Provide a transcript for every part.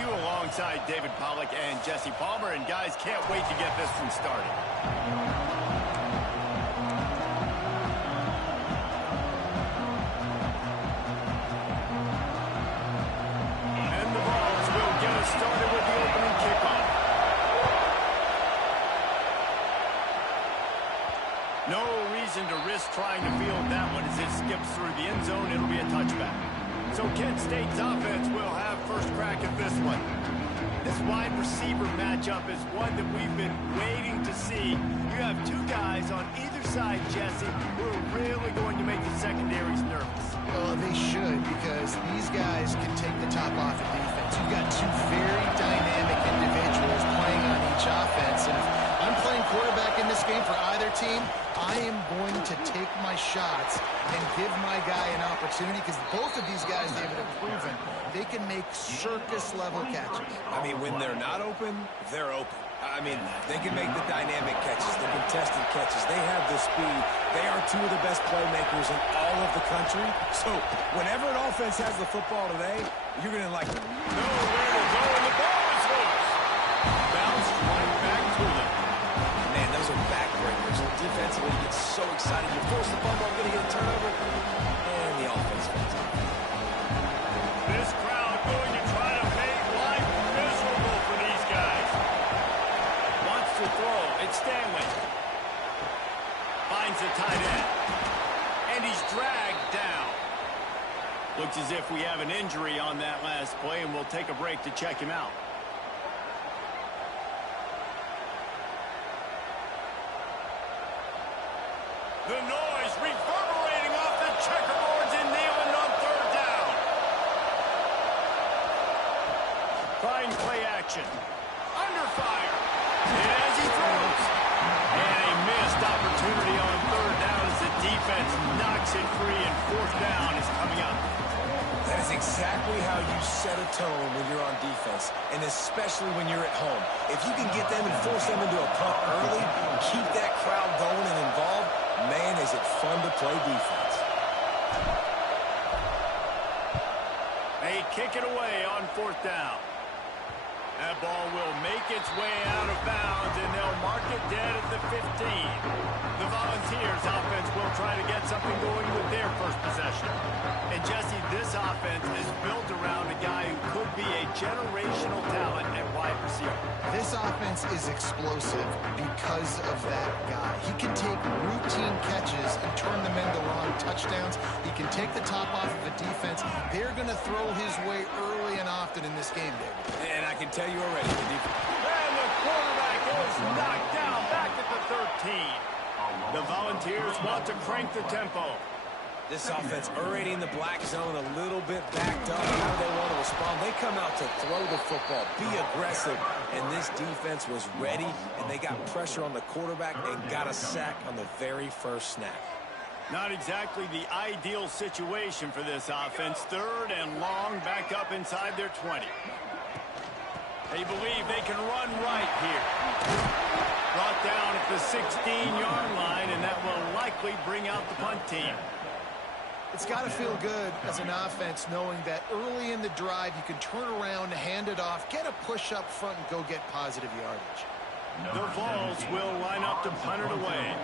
you alongside David Pollack and Jesse Palmer. And guys, can't wait to get this one started. And the Vols will get us started with the opening kickoff. No reason to risk trying to field that one as it skips through the end zone. It'll be a touchback. So Kent State's offense will have first crack at this one. This wide receiver matchup is one that we've been waiting to see. You have two guys on either side, Jesse, who are really going to make the secondaries nervous. Well, they should, because these guys can take the top off of defense. You've got two very dynamic individuals playing on each offense. And if I'm playing quarterback in this game for either team, I am going to take my shots and give my guy an opportunity, because both of these guys, David, have proven they can make circus-level catches. I mean, when they're not open, they're open. I mean, they can make the dynamic catches, the contested catches. They have the speed. They are two of the best playmakers in all of the country. So whenever an offense has the football today, you're going to like them. Nowhere to go, and the ball is loose. Bounce right back to them. Man, those are backbreakers. Defensively, you get so excited. You force the fumble, going to get a turnover, and the offense falls out. This crowd going to try to make life miserable for these guys. Wants to throw. It's Stanley. Finds the tight end. And he's dragged down. Looks as if we have an injury on that last play, and we'll take a break to check him out. The noise reverberating off the checkerboards and Neyland on third down. Trying play action. Under fire. And as he throws. And a missed opportunity on third down as the defense knocks it free, and fourth down is coming up. That is exactly how you set a tone when you're on defense, and especially when you're at home. If you can get them and force them into a punt early, keep that crowd going and involved, man, is it fun to play defense. They kick it away on fourth down. That ball will make its way out of bounds, and they'll mark it dead at the 15. The Volunteers offense will try to get something going with their first possession. And Jesse, this offense is built around a guy who could be a generational talent at wide receiver. This offense is explosive because of that guy. He can take routine catches and turn them into long touchdowns. He can take the top off of a defense. They're going to throw his way early and often in this game, David. And I can tell you already, the defense. And the quarterback is knocked down back at the 13. The Volunteers want to crank the tempo. This offense already in the black zone, a little bit backed up. How do they want to respond? They come out to throw the football, be aggressive, and this defense was ready, and they got pressure on the quarterback and got a sack on the very first snap. Not exactly the ideal situation for this offense. Third and long, back up inside their 20. They believe they can run right here. Brought down at the 16-yard line, and that will likely bring out the punt team. It's got to feel good as an offense knowing that early in the drive you can turn around, hand it off, get a push up front, and go get positive yardage. The Vols will line up to punt it away.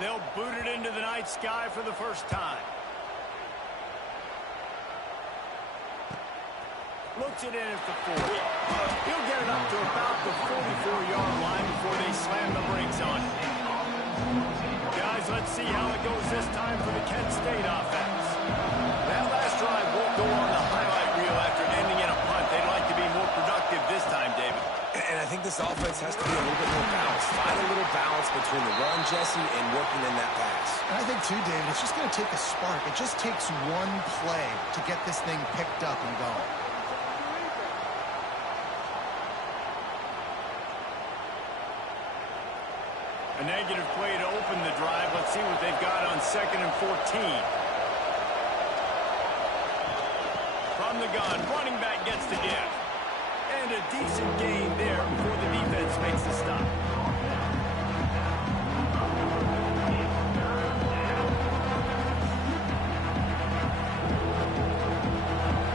They'll boot it into the night sky for the first time. Looks it in at the 40. He'll get it up to about the 44-yard line before they slam the brakes on it. Guys, let's see how it goes this time for the Kent State offense. That last drive won't go on the highlight reel after ending in a punt. They'd like to be more productive this time, David. And I think this offense has to be a little bit more balanced. Find a little balance between the run, Jesse, and working in that pass. And I think, too, David, it's just going to take a spark. It just takes one play to get this thing picked up and going. A negative play to open the drive. Let's see what they've got on 2nd and 14. From the gun, running back gets the give. And a decent gain there before the defense makes the stop.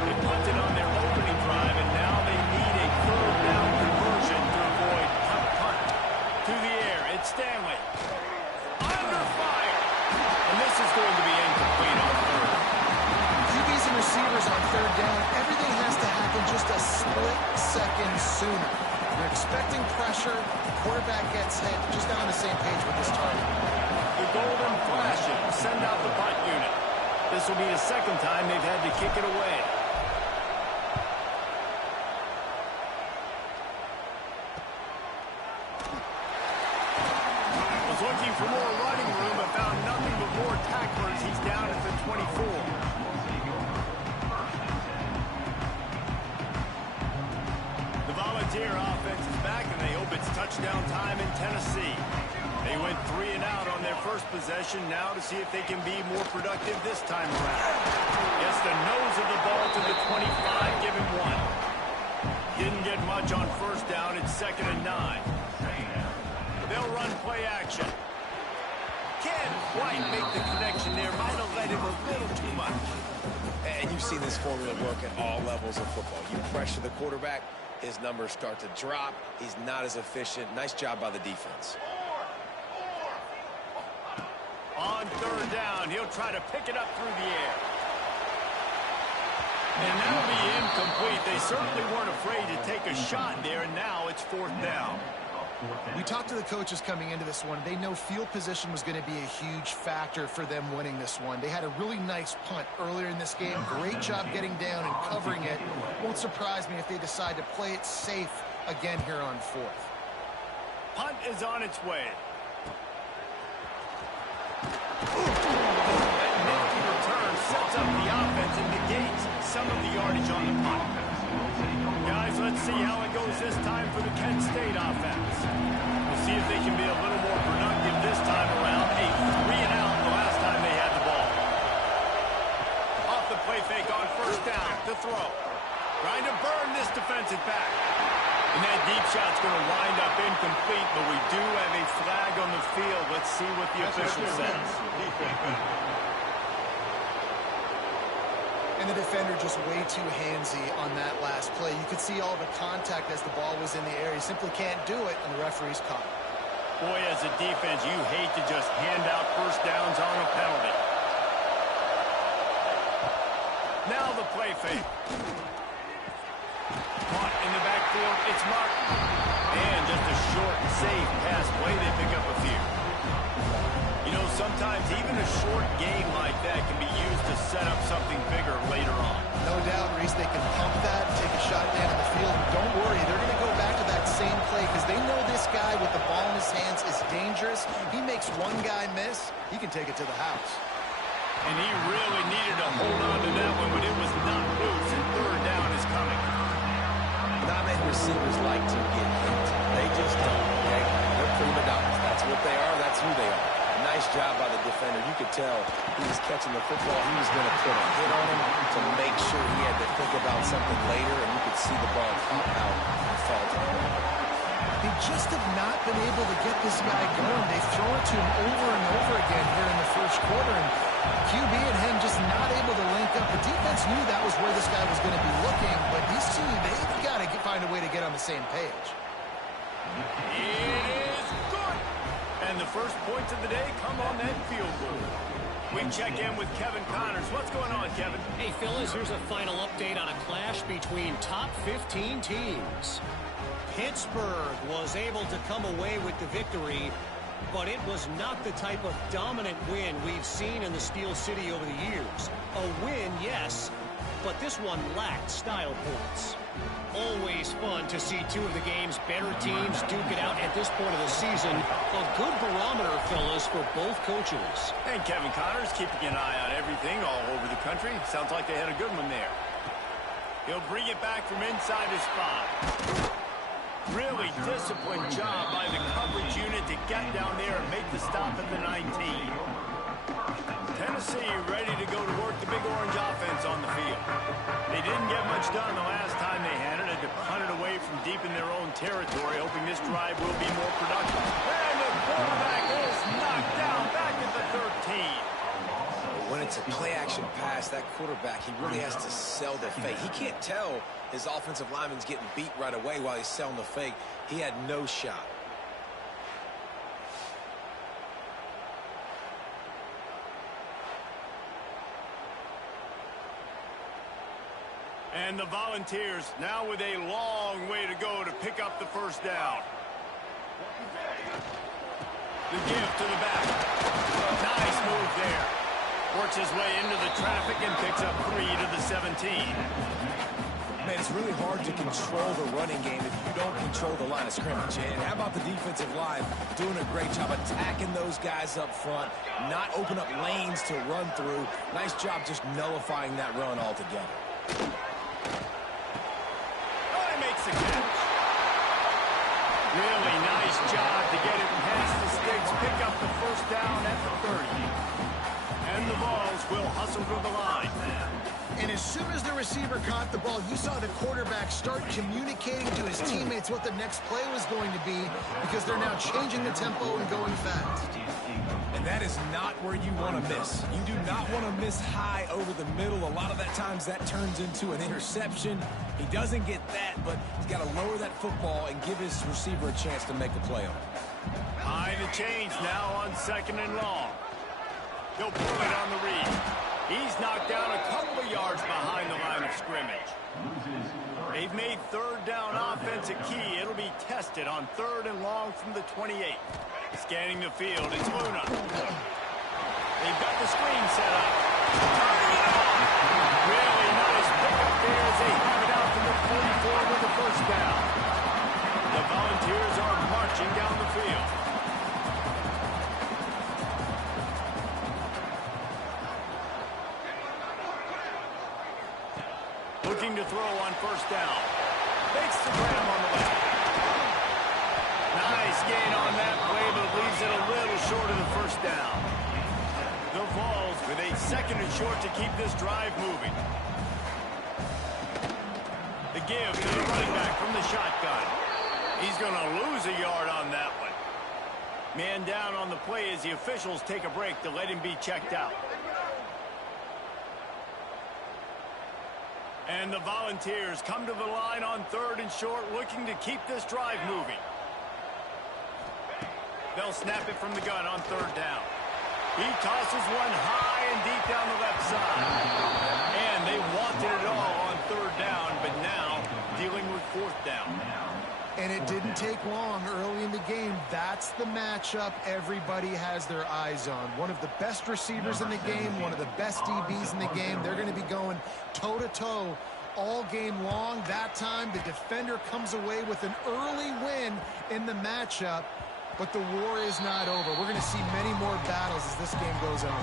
They punted on their opening drive, and now they need a a split second sooner. You're expecting pressure. The quarterback gets hit. Just not on the same page with this target. The golden flashing. Send out the punt unit. This will be the second time they've had to kick it away. Was looking for more running room, but found nothing but more tacklers. He's down at the 24. The Volunteer offense is back, and they hope it's touchdown time in Tennessee. They went 3 and out on their first possession. Now to see if they can be more productive this time around. Gets the nose of the ball to the 25, give him 1. Didn't get much on first down. It's 2nd and 9. They'll run play action. Can't quite make the connection there. Might have let him a little too much. And you've seen this formula work at all levels of football. You pressure the quarterback, his numbers start to drop. He's not as efficient. Nice job by the defense. On 3rd down, he'll try to pick it up through the air. And that'll be incomplete. They certainly weren't afraid to take a shot there, and now it's 4th down. We talked to the coaches coming into this one. They know field position was going to be a huge factor for them winning this one. They had a really nice punt earlier in this game. Great job getting down and covering it. Won't surprise me if they decide to play it safe again here on 4th. Punt is on its way. That nifty return sets up the offense and negates some of the yardage on the punt. Guys, let's see how it goes this time for the Kent State offense. We'll see if they can be a little more productive this time around. A 3 and out the last time they had the ball. Off the play fake on 1st down to throw. Trying to burn this defensive back. And that deep shot's going to wind up incomplete, but we do have a flag on the field. Let's see what the official says. And the defender just way too handsy on that last play. You could see all the contact as the ball was in the air. He simply can't do it, and the referee's caught. Boy, as a defense, you hate to just hand out first downs on a penalty. Now the play fake. Caught in the backfield, it's Martin. And just a short and safe pass play, they pick up a few. You know, sometimes even a short game like that can be used to set up something bigger later on. No doubt, Reese, they can pump that, take a shot down in the field. Don't worry, they're going to go back to that same play because they know this guy with the ball in his hands is dangerous. He makes one guy miss, he can take it to the house. And he really needed to hold on to that one, but it was not loose, and 3rd down is coming. Not many receivers like to get hit. They just don't, okay? They're prima donnas. That's what they are. That's who they are. Nice job by the defender. You could tell he was catching the football. He was going to put a hit on him to make sure he had to think about something later, and you could see the ball pop out and fall to the ground. They just have not been able to get this guy going. They've thrown it to him over and over again here in the 1st quarter, and QB and him just not able to link up. The defense knew that was where this guy was going to be looking, but these two, they've got to find a way to get on the same page. It is good. And the first points of the day come on that field goal. We check in with Kevin Connors. What's going on, Kevin? Hey, fellas, here's a final update on a clash between top 15 teams. Pittsburgh was able to come away with the victory, but it was not the type of dominant win we've seen in the Steel City over the years. A win, yes, but this one lacked style points. Always fun to see two of the game's better teams duke it out at this point of the season. A good barometer, fellas, for both coaches. And Kevin Connors keeping an eye on everything all over the country. Sounds like they had a good one there. He'll bring it back from inside his spot. Really disciplined job by the coverage unit to get down there and make the stop at the 19. Tennessee ready to go to work the Big Orange offense on the field. They didn't get much done the last time they had it. Had to punt it away from deep in their own territory, hoping this drive will be more productive. And the quarterback is knocked down back at the 13. When it's a play-action pass, that quarterback, he really has to sell the fake. He can't tell his offensive lineman's getting beat right away while he's selling the fake. He had no shot. And And the Volunteers now with a long way to go to pick up the first down. The give to the back. Nice move there. Works his way into the traffic and picks up 3 to the 17. Man, it's really hard to control the running game if you don't control the line of scrimmage. And how about the defensive line doing a great job attacking those guys up front, not open up lanes to run through. Nice job just nullifying that run altogether. Oh, he makes the catch. Really nice job to get it past the sticks, pick up the first down at the 30. And the Vols will hustle to the line. And as soon as the receiver caught the ball, you saw the quarterback start communicating to his teammates what the next play was going to be because they're now changing the tempo and going fast. And that is not where you want to miss. You do not want to miss high over the middle. A lot of that times that turns into an interception. He doesn't get that, but he's got to lower that football and give his receiver a chance to make a play on it. High to change now on 2nd and long. He'll pull it on the read. He's knocked down a couple of yards behind the line of scrimmage. They've made 3rd down offense a key. It'll be tested on 3rd and long from the 28. Scanning the field, it's Luna. They've got the screen set up. Turning it off. Really nice pickup there as they have it out to the 44 with the first down. The Volunteers are marching down the field. Looking to throw on 1st down. Makes the grab on the left. Nice gain on that play, but leaves it a little short of the first down. The Vols with a 2nd and short to keep this drive moving. The give to the running back from the shotgun. He's going to lose a yard on that one. Man down on the play as the officials take a break to let him be checked out. And the Volunteers come to the line on 3rd and short, looking to keep this drive moving. They'll snap it from the gun on 3rd down. He tosses one high and deep down the left side. And they wanted it all on 3rd down, but now dealing with 4th down. And it didn't take long early in the game. That's the matchup everybody has their eyes on. One of the best receivers in the game, one of the best DBs in the game. They're going to be going toe-to-toe all game long. That time, the defender comes away with an early win in the matchup, but the war is not over. We're going to see many more battles as this game goes on.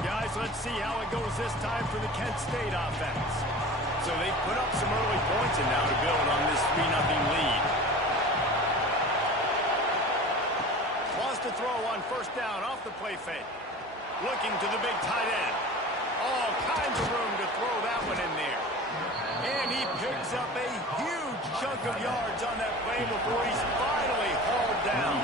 Guys, let's see how it goes this time for the Kent State offense. So they put up some early points and now to build on this 3-0 lead. Wants to throw on 1st down off the play fake. Looking to the big tight end. All kinds of room to throw that one in there. And he picks up a huge chunk of yards on that play before he's finally hauled down.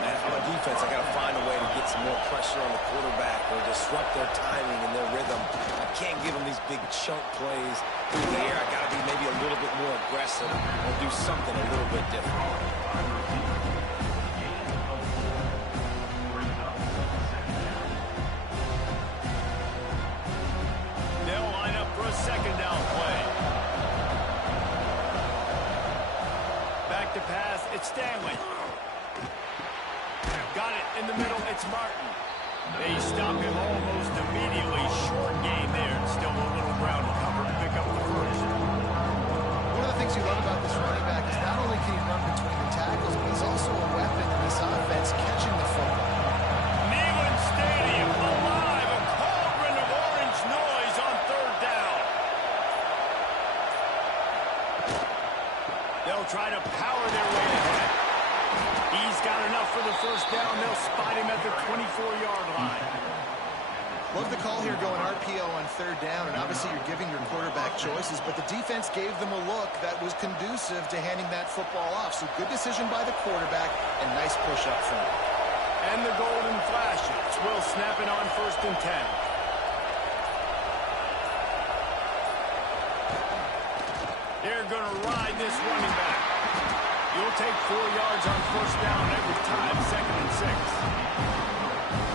Man, on the defense, I got to find a way to get some more pressure on the quarterback or disrupt their timing and their rhythm. I can't give them these big chunk plays through the air. I got to be maybe a little bit more aggressive or do something a little bit different. They'll line up for a 2nd down play. Back to pass, it's Stanley. Got it in the middle, it's Martin. They stop him almost immediately. Short gain there. Still a little ground to cover to pick up the first. One of the things you love about this running back is not only can he run between the tackles, but he's also a weapon in this offense catching the football. Neyland Stadium alive. A cauldron of orange noise on 3rd down. They'll try to power their way ahead. He's got enough for the first down. They'll spot him at the 24-yard line. Love the call here going RPO on 3rd down, and obviously you're giving your quarterback choices, but the defense gave them a look that was conducive to handing that football off. So good decision by the quarterback and nice push up front. And the golden flashes will snap it on 1st and 10. They're going to ride this running back. You'll take 4 yards on 1st down every time, 2nd and 6.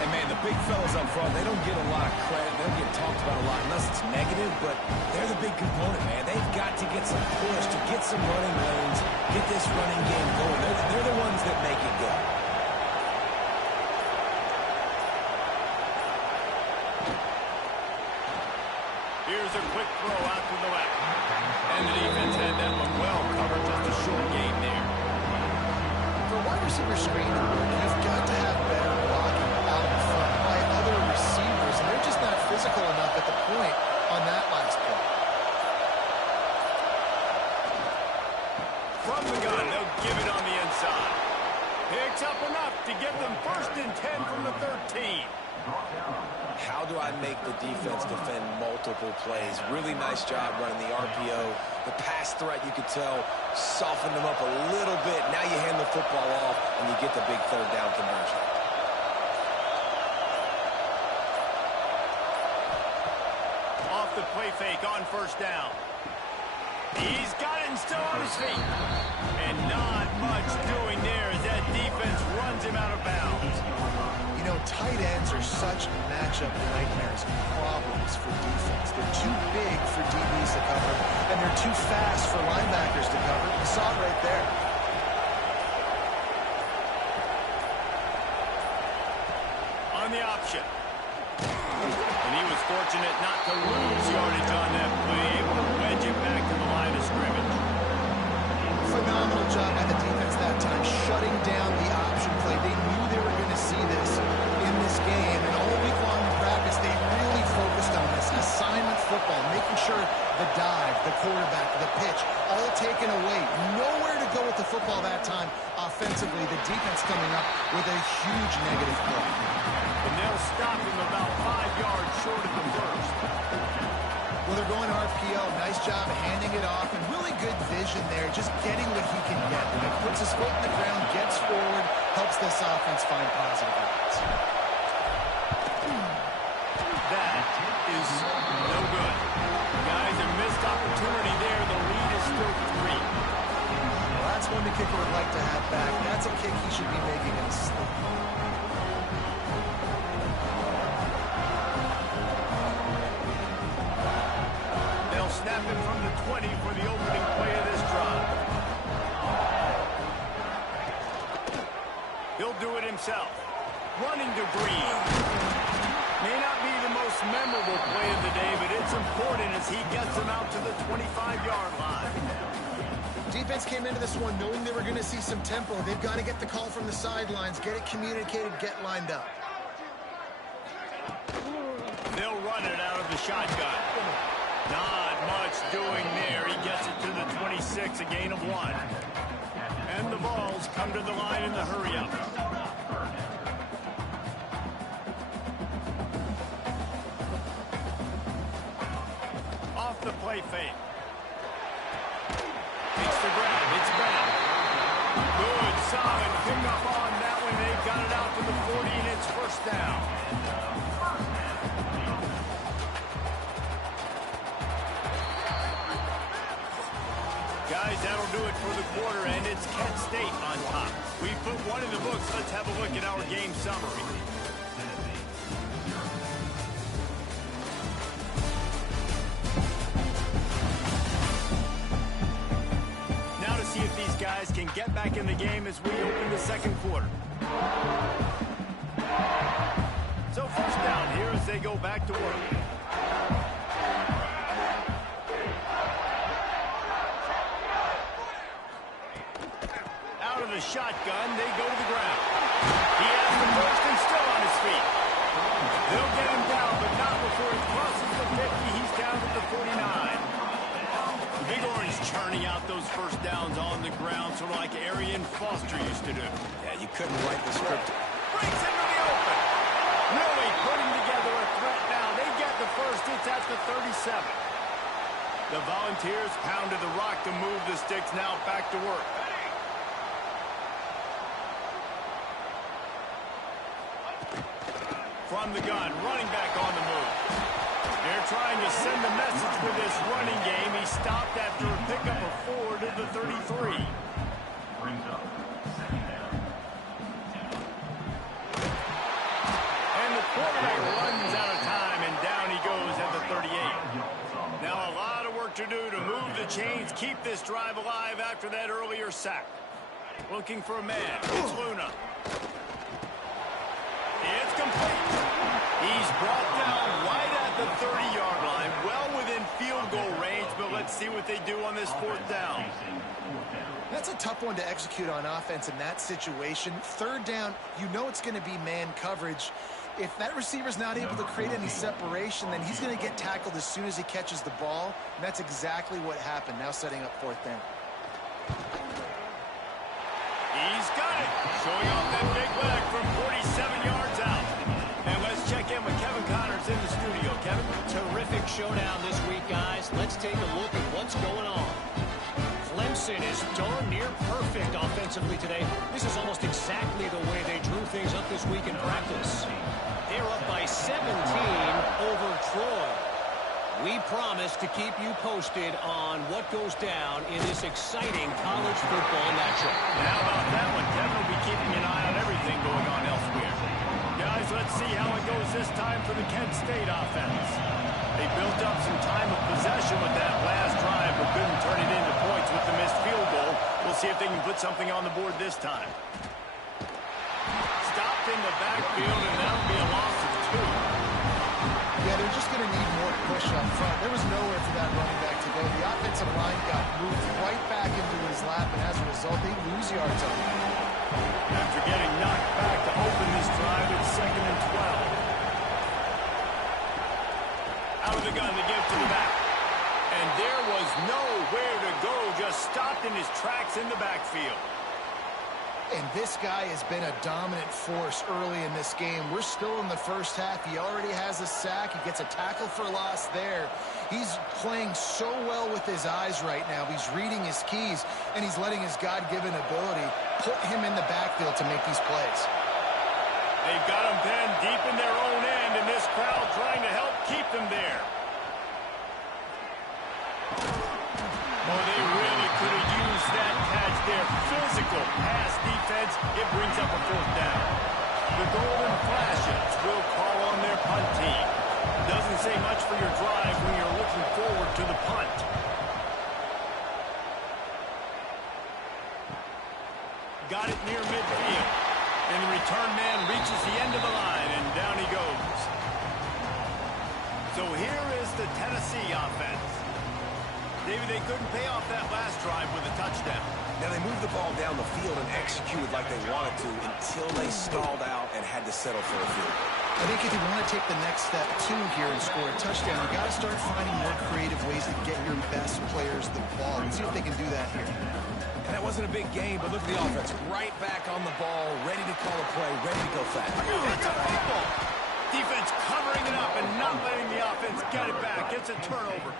And man, the big fellas up front, they don't get a lot of credit. They don't get talked about a lot unless it's negative, but they're the big component, man. They've got to get some push, to get some running lanes, get this running game going. They're the ones that make it go. Here's a quick throw out to the left. And the defense had that one well covered, just a short game there. For wide receiver screen to work, you've got to have better blocking out in front by other receivers, and they're just not physical enough at the point on that last play. From the gun, they'll give it on the inside. Picks up enough to give them 1st and 10 from the 13. How do I make the defense defend multiple plays? Really nice job running the RPO. The pass threat, you could tell, softened them up a little bit. Now you hand the football off, and you get the big 3rd down conversion. Off the play fake on 1st down. He's got it and still on his feet. And not much doing there as that defense runs him out of bounds. You know, tight ends are such matchup nightmares and problems for defense. They're too big for DBs to cover, and they're too fast for linebackers to cover. You saw it right there. On the option. And he was fortunate not to lose yardage on that play, able to wedge it back to the line of scrimmage. Phenomenal job by the defense that time, shutting down the option play. They knew they were going to see this in this game, and all week long in practice, they really focused on this assignment football, making sure the dive, the quarterback, the pitch, all taken away. Nowhere to go with the football that time offensively. The defense coming up with a huge negative play. And they'll stop him about 5 yards short of the 1st. Well, they're going RPO. Nice job handing it off, and really good vision there, just getting what he can get. When he puts his foot in the ground, gets forward, helps this offense find positive routes. That is no good. Guys, a missed opportunity there. The lead is still 3. Well, that's one the kicker would like to have back. That's a kick he should be making in his sleep. Snap it from the 20 for the opening play of this drive. He'll do it himself. Running to Green. May not be the most memorable play of the day, but it's important as he gets him out to the 25-yard line. Defense came into this one knowing they were going to see some tempo. They've got to get the call from the sidelines, get it communicated, get lined up. They'll run it out of the shotgun. Not much doing there. He gets it to the 26, a gain of 1. And the balls come to the line in the hurry-up. Off the play fake. Takes the grab. It's Brown. Good, solid pickup on that one. They've got it out to the 40, and it's 1st down. Guys, that'll do it for the quarter, and it's Kent State on top. We put one in the books. Let's have a look at our game summary. Now to see if these guys can get back in the game as we open the 2nd quarter. So 1st down here as they go back to work. The shotgun, they go to the ground. He has the 1st and still on his feet. They'll get him down, but not before he crosses the 50. He's down to the 49. Big Orange churning out those 1st downs on the ground, sort of like Arian Foster used to do. Yeah, you couldn't write the script. Breaks into the open. Really putting together a threat now. They get the 1st. It's at the 37. The Volunteers pounded the rock to move the sticks. Now back to work. From the gun, running back on the move. They're trying to send a message with this running game. He stopped after a pickup of 4 to the 33. And the work to do to move the chains, keep this drive alive after that earlier sack. Looking for a man. It's Luna. It's complete. He's brought down right at the 30-yard line, well within field goal range, but let's see what they do on this fourth down. That's a tough one to execute on offense in that situation. Third down, you know it's going to be man coverage. If that receiver's not able to create any separation, then he's going to get tackled as soon as he catches the ball. And that's exactly what happened. Now setting up fourth down. He's got it. Showing off that big leg from 47 yards out. And let's check in with Kevin Connors in the studio. Kevin? Terrific showdown this week, guys. Let's take a look at what's going on. Clemson is darn near perfect offensively today. This is almost exactly the way they drew things up this week in practice. They're up by 17 over Troy. We promise to keep you posted on what goes down in this exciting college football matchup. How about that one? Kevin will be keeping an eye on everything going on elsewhere. Guys, let's see how it goes this time for the Kent State offense. They built up some time of possession with that last drive, but couldn't turn it into points with the missed field goal. We'll see if they can put something on the board this time. Stopped in the backfield, and that'll be a loss of 2. Yeah, they're just going to need more push up front. There was nowhere for that running back to go. The offensive line got moved right back into his lap, and as a result, they lose yards on him. After getting knocked back to open this drive, it's 2nd and 12. Out of the gun to give to the back. And there was nowhere to go, just stopped in his tracks in the backfield. And this guy has been a dominant force early in this game. We're still in the first half. He already has a sack. He gets a tackle for loss there. He's playing so well with his eyes right now. He's reading his keys, and he's letting his God-given ability put him in the backfield to make these plays. They've got him pinned deep in their own end, and this crowd trying to help keep them there. Oh, they really could have used that catch there. Physical pass defense. It brings up a fourth down. The Golden Flashes will call on their punt team. Doesn't say much for your drive when you're looking forward to the punt. Got it near midfield. And the return man reaches the end of the line, and down he goes. So here is the Tennessee offense. David, they couldn't pay off that last drive with a touchdown. Now, they moved the ball down the field and executed like they wanted to until they stalled out and had to settle for a field. I think if you want to take the next step, too, here and score a touchdown, you got to start finding more creative ways to get your best players the ball. Let's see if they can do that here. And that wasn't a big game, but look at the offense. Right back on the ball, ready to call a play, ready to go fast. It's a fumble. Defense covering it up and not letting the offense get it back. It's a turnover.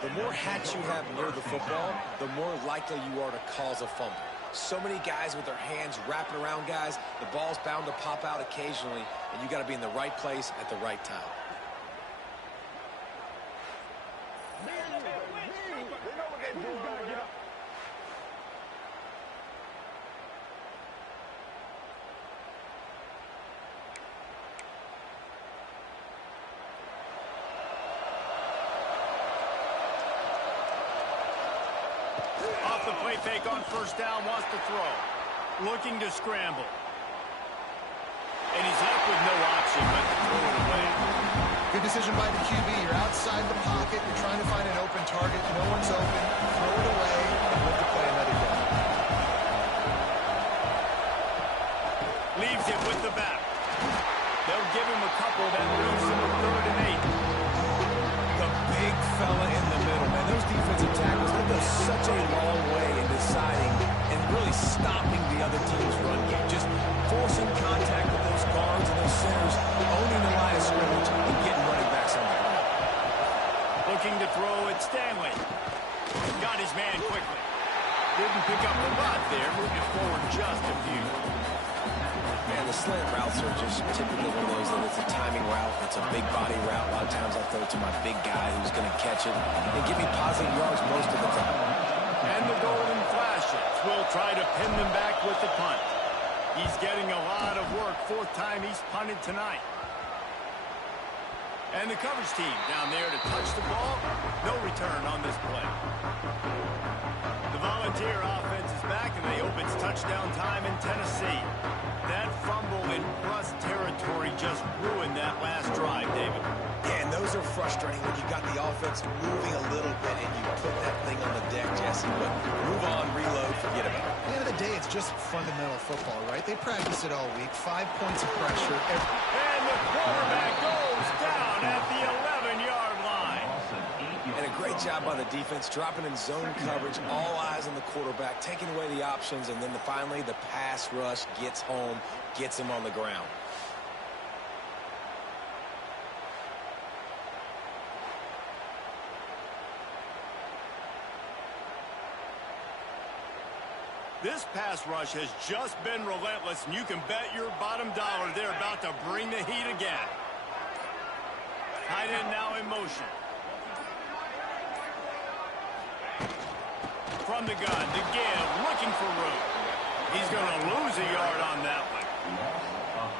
The more hats you have near the football, the more likely you are to cause a fumble. So many guys with their hands wrapping around guys, the ball's bound to pop out occasionally, and you got to be in the right place at the right time. Off the play fake on first down, wants to throw. Looking to scramble. And he's left with no option but to throw it away. Good decision by the QB. You're outside the pocket. You're trying to find an open target. No one's open. Throw it away and live to play another down. Leaves it with the back. They'll give him a couple. That moves him to 3rd and 8. The big fella in the middle, man. Those defensive tackles, they go such a long way in deciding and really stopping the other team's run game. Just forcing contact with those guards and those centers, owning the line of scrimmage, and getting running backs on the ground. Looking to throw at Stanley. Got his man quickly. Didn't pick up the lot there. Moved it forward just a few. Man, the slant routes are just typically one of those that it's a timing route. It's a big body route. A lot of times I throw it to my big guy who's going to catch it and give me positive yards most of the time. And the Golden Flashes will try to pin them back with the punt. He's getting a lot of work. 4th time he's punted tonight. And the coverage team down there to touch the ball. No return on this Volunteer offense is back, and they hope it's touchdown time in Tennessee. That fumble in Russ territory just ruined that last drive, David. Yeah, and those are frustrating when you got the offense moving a little bit and you put that thing on the deck, Jesse. But move on, reload, forget about it. At the end of the day, it's just fundamental football, right? They practice it all week. 5 points of pressure. And the quarterback goes down at the 11-yard line. And a great job by the defense, dropping in zone coverage, all eyes on the quarterback, taking away the options, and then finally the pass rush gets home, gets him on the ground. This pass rush has just been relentless, and you can bet your bottom dollar they're about to bring the heat again. Tight end now in motion. From the gun, to give, looking for room. He's going to lose a yard on that one.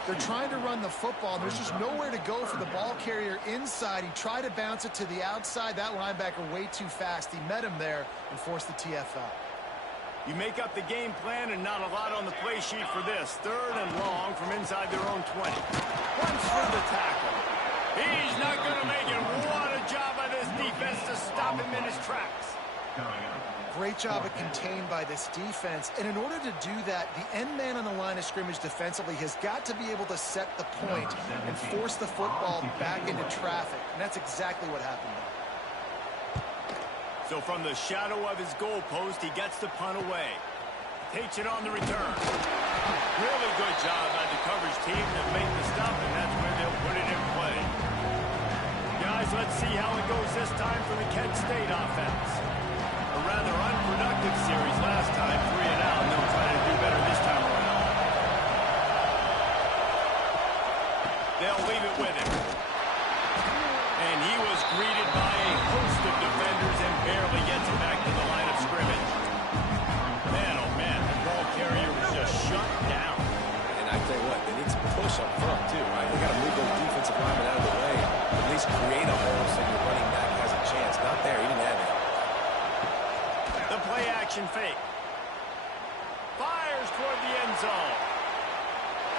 They're trying to run the football. There's just nowhere to go for the ball carrier inside. He tried to bounce it to the outside. That linebacker way too fast. He met him there and forced the TFL. You make up the game plan and not a lot on the play sheet for this. 3rd and long from inside their own 20. Runs for the tackle. He's not going to make it. What a job by this defense to stop him in his tracks. Great job of contained by this defense. And in order to do that, the end man on the line of scrimmage defensively has got to be able to set the point and force the football back into traffic. And that's exactly what happened there. So from the shadow of his goal post, he gets the punt away. Takes it on the return. Really good job by the coverage team to make the stop, and that's where they'll put it in play. Guys, let's see how it goes this time for the Kent State offense. A rather unproductive series last time, 3 and out, and they'll try to do better this time around. They'll leave it with him. And he was greeted by a host of defenders and barely gets it back to the line of scrimmage. Man, oh man, the ball carrier was just shut down. And I tell you what, they need some push up front too, right? They got to move those defensive linemen out of the way. At least create a hole so your running back has a chance. Not there, he didn't have it. The play action fake. Fires toward the end zone.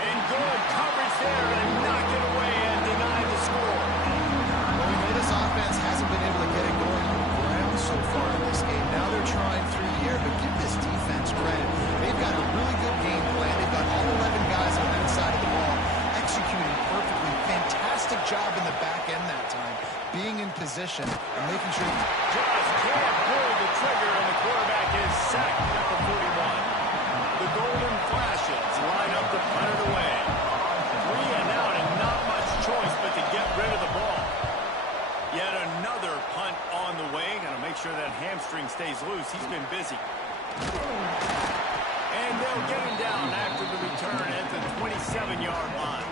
And good coverage there to knock it away and deny the score. Well, we know this offense hasn't been able to get it going on the ground so far in this game. Now they're trying through the air, but give this defense credit. They've got a really good game plan. They've got all 11 guys on that side of the ball executing perfectly. Fantastic job in the back end that time, being in position and making sure just can't pull the trigger, and the quarterback is sacked at the 41. The golden flashes line up to punt it away. 3 and out, and not much choice but to get rid of the ball. Yet another punt on the way. Got to make sure that hamstring stays loose. He's been busy. And they'll get him down after the return at the 27-yard line.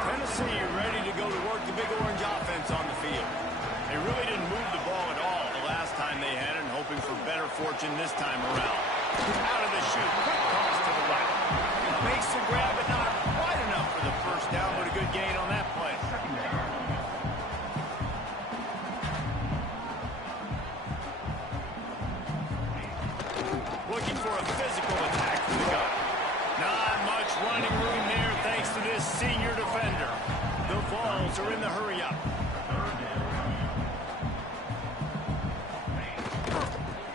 Tennessee ready to go to work the Big Orange offense on the field. They really didn't move the ball at all the last time they had it, and hoping for better fortune this time around. Out of the chute, quick toss to the right. Makes the grab, but not quite enough for the first down, but a good gain on that play. Looking for a physical attack from the gun. Not much running room there thanks to this senior defender. The Vols are in the hurry-up.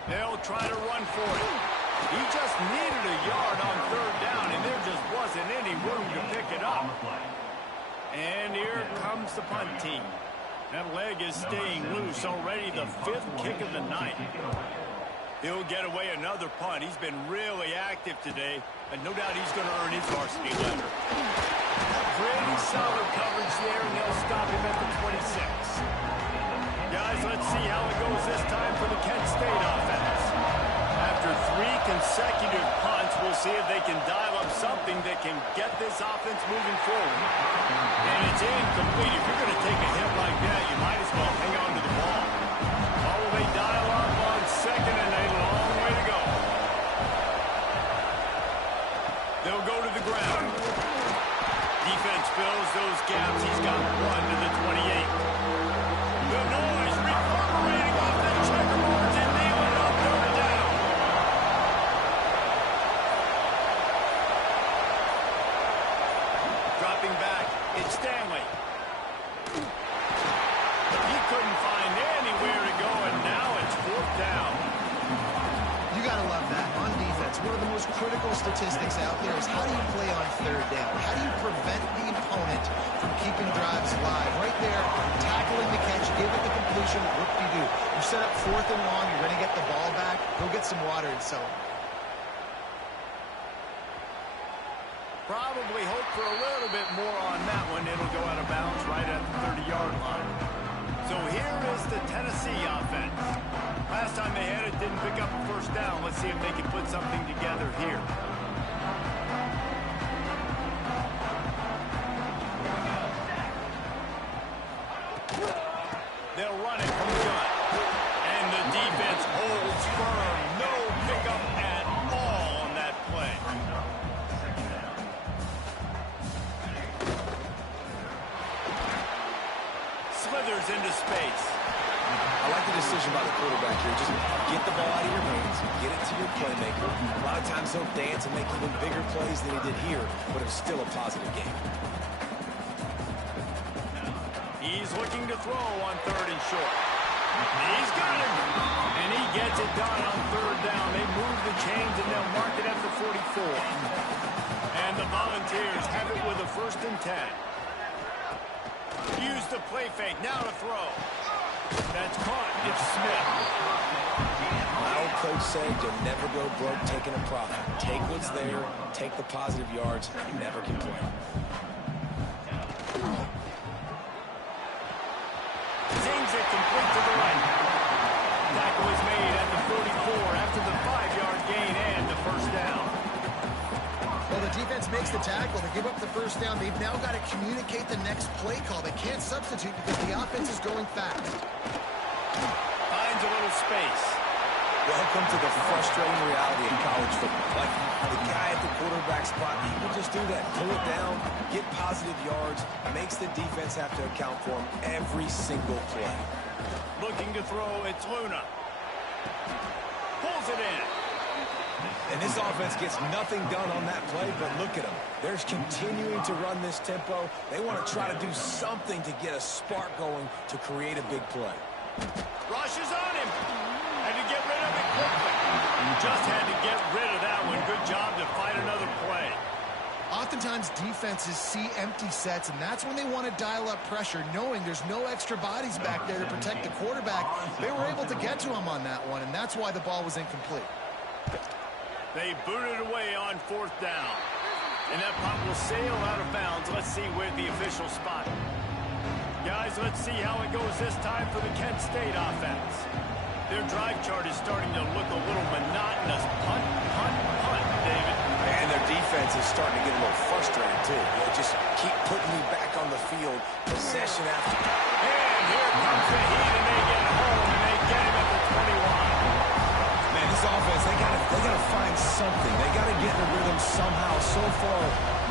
They'll try to run for it. He just needed a yard on 3rd down, and there just wasn't any room to pick it up. And here comes the punt team. That leg is staying loose already, the 5th kick of the night. He'll get away another punt. He's been really active today, and no doubt he's going to earn his varsity letter. Pretty solid coverage there, and they'll stop him at the 26. Guys, let's see how it goes this time for the Kent State offense. After 3 consecutive punts, we'll see if they can dial up something that can get this offense moving forward. And it's incomplete. If you're going to take a hit like that, you might as well hang on to the ball. Or will they dial up on 2nd and a long way to go? They'll go to the ground. Defense fills those gaps. He's got 1 to the 28. The noise reverberating off the checkerboards, and they went up statistics out there is how do you play on third down? How do you prevent the opponent from keeping drives alive? Right there, tackling the catch, give it the completion, whoop-de-doo. You set up 4th and long, you're going to get the ball back, go get some water and celebrate. Probably hope for a little bit more on that one. It'll go out of bounds right at the 30-yard line. So here is the Tennessee offense. Last time they had it, didn't pick up a first down. Let's see if they can put something together here. They'll run it from the gun. And the defense holds firm. No pickup at all on that play. Slithers into space. I like the decision by the quarterback here. Just get the ball out of your hands, get it to your playmaker. A lot of times he'll dance and make even bigger plays than he did here, but it was still a positive game. He's looking to throw on 3rd and short. He's got it. And he gets it done on 3rd down. They move the chains and they'll mark it at the 44. And the Volunteers have it with a 1st and 10. Use the play fake. Now to throw. That's caught. It's Smith. My old coach said you'll never go broke taking a profit. Take what's there, take the positive yards, and never complain. Zings it complete to the right. Tackle is made at the 44 after the 5-yard gain and the 1st down. Well, the defense makes the tackle. They give up the 1st down. They've now got to communicate the next play call. They can't substitute because the offense is going fast. Finds a little space. Welcome to the frustrating reality of college football. Like the guy at the quarterback spot, he will just do that. Pull it down, get positive yards, makes the defense have to account for him every single play. Looking to throw, it's Luna. Pulls it in. And this offense gets nothing done on that play, but look at them. They're continuing to run this tempo. They want to try to do something to get a spark going to create a big play. Rushes on him. Had to get rid of it quickly. Just had to get rid of that one. Good job to find another play. Oftentimes defenses see empty sets, and that's when they want to dial up pressure, knowing there's no extra bodies back there to protect the quarterback. They were able to get to him on that one, and that's why the ball was incomplete. They booted away on 4th down. And that punt will sail out of bounds. Let's see where the official spot. Guys, let's see how it goes this time for the Kent State offense. Their drive chart is starting to look a little monotonous. Punt, punt, punt, David. And their defense is starting to get a little frustrated, too. They just keep putting me back on the field, possession after. And here comes the heat, and they get home, and they get him at the 21. Man, this offense, they gotta find something. They gotta get in a rhythm somehow. So far,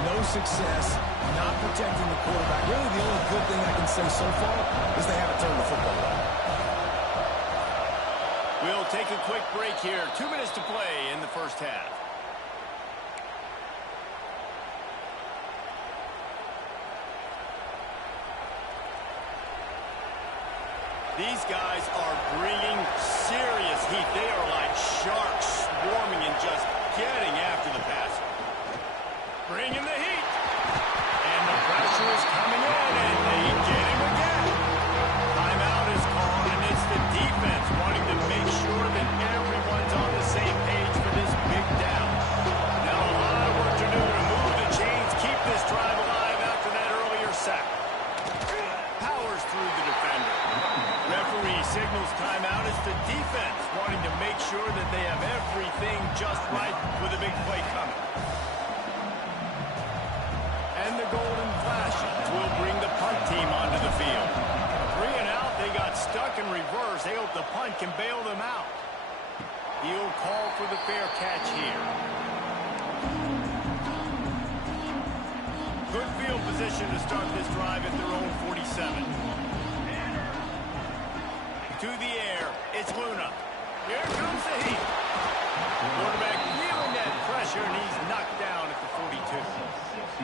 no success, not protecting the quarterback. Really, the only good thing I can say so far is they haven't turned the football over. We'll take a quick break here. 2 minutes to play in the 1st half. These guys are bringing serious heat. They are like sharks swarming and just getting after the passer. Bringing the heat. And the pressure is coming in, and they get him again. Timeout is called, and it's the defense wanting to make sure that everyone's on the same page for this big down. Now a lot of work to do to move the chains, keep this drive alive after that earlier sack. Powers through the defender. Referee signals timeout as the defense wanting to make sure that they have everything just right with a big play coming. And the golden flashes will bring the punt team onto the field. 3 and out, they got stuck in reverse. They hope the punt can bail them out. He'll call for the fair catch here. Good field position to start this drive at their own 47. To the air, it's Luna. Here comes the heat. Quarterback feeling that pressure, and he's knocked down at the 42.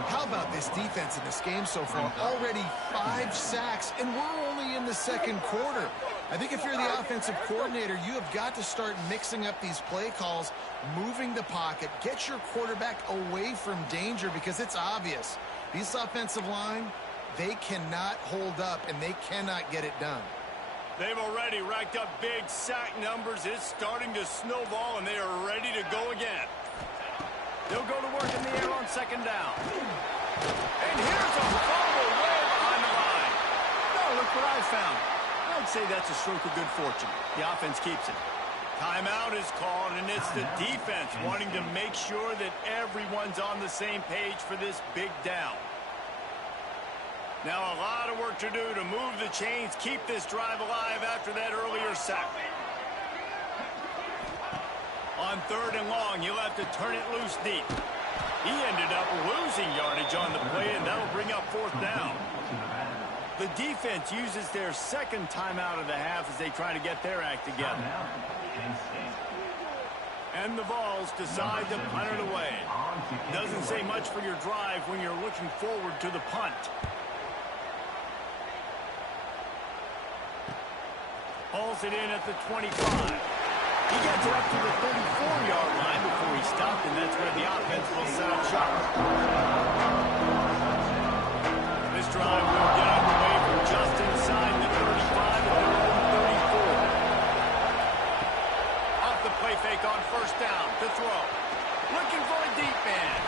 How about this defense in this game so far? Already 5 sacks, and we're only in the second quarter. I think if you're the offensive coordinator, you have got to start mixing up these play calls, moving the pocket, get your quarterback away from danger, because it's obvious. This offensive line, they cannot hold up, and they cannot get it done. They've already racked up big sack numbers. It's starting to snowball, and they are ready to go again. They'll go to work in the air on second down. And here's a fumble way behind the line. Oh, look what I found. I'd say that's a stroke of good fortune. The offense keeps it. Timeout is called, and it's the defense wanting to make sure that everyone's on the same page for this big down. Now a lot of work to do to move the chains, keep this drive alive after that earlier sack. On third and long, he'll have to turn it loose deep. He ended up losing yardage on the play, and that'll bring up fourth down. The defense uses their second timeout of the half as they try to get their act together. And the Vols decide to punt it away. Doesn't say much for your drive when you're looking forward to the punt. Hauls it in at the 25. He gets it up to the 34-yard line before he stopped, and that's where the offense will set up shop. This drive will get underway from just inside the 35 at their own 34. Off the play fake on first down to throw. Looking for a deep man.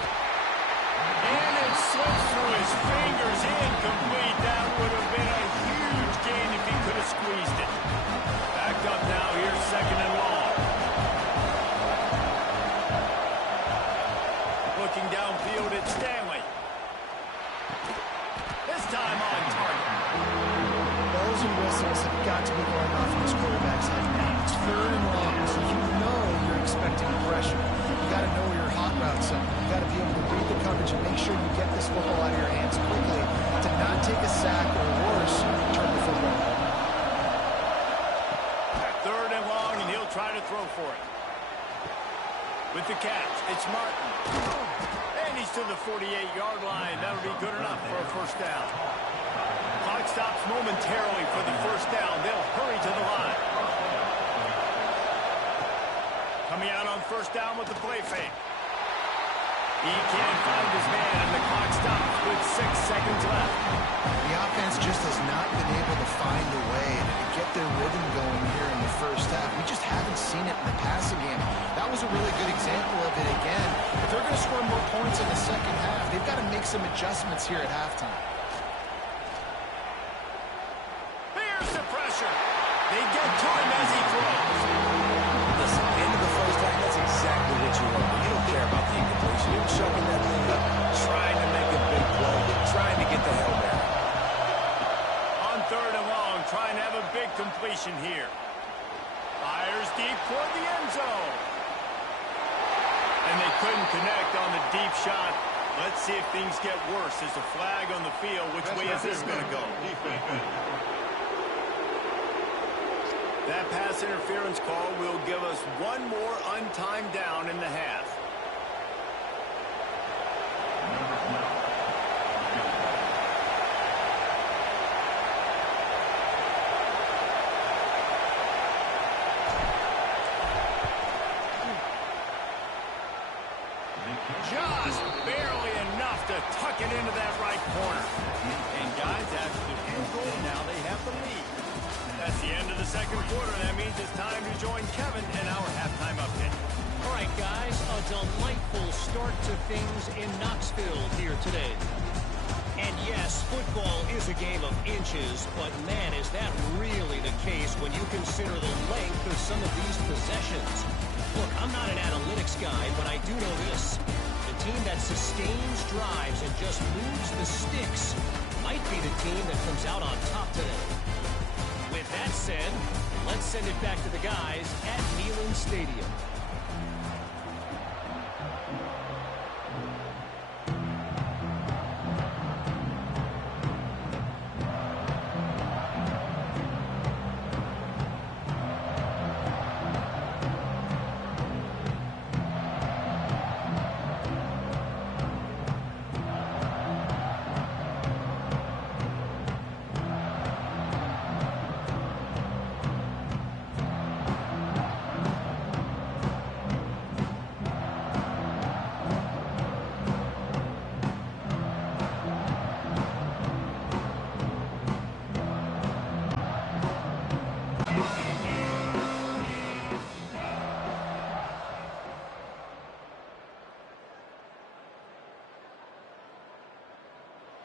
And it slips through his fingers. Incomplete. That would have been a huge gain if he could have squeezed it. Backed up now. Here's second and long. Looking downfield at Stanley. This time on target. Bells and whistles have got to be going off in this quarterback's head now. It's third and long, so you know you're expecting pressure. You got to know where your hot routes are. You got to be able to read the coverage and make sure you get this football out of your hands quickly to not take a sack or worse, turn the football over. Third and long, and he'll try to throw for it. With the catch, it's Martin. And he's to the 48-yard line. That'll be good enough for a first down. Clock stops momentarily for the first down. They'll hurry to the line. Coming out on first down with the play fake. He can't find his man, and the clock stops with 6 seconds left. The offense just has not been able to find a way to get their rhythm going here in the first half. We just haven't seen it in the passing game. That was a really good example of it again. If they're going to score more points in the second half, they've got to make some adjustments here at halftime. Here's the pressure. They get to him as he throws. Listen, end of the first half, that's exactly what you want. You don't care about the incompletion. You're chucking that thing up, trying to make a big play, trying to get the Hail Mary. On third and long, trying to have a big completion here. Fires deep toward the end zone. And they couldn't connect on the deep shot. Let's see if things get worse. There's a flag on the field. Which way is this going to go? That pass interference call will give us one more untimed down in the half. Just barely enough to tuck it into that right corner. And guys, after the field goal, now they have the lead. That's the end of the second quarter. That means it's time to join Kevin in our halftime update. All right, guys, a delightful start to things in Knoxville here today. And yes, football is a game of inches, but man, is that really the case when you consider the length of some of these possessions. Look, I'm not an analytics guy, but I do know this. The team that sustains drives and just moves the sticks might be the team that comes out on top today. With that said, let's send it back to the guys at Neyland Stadium.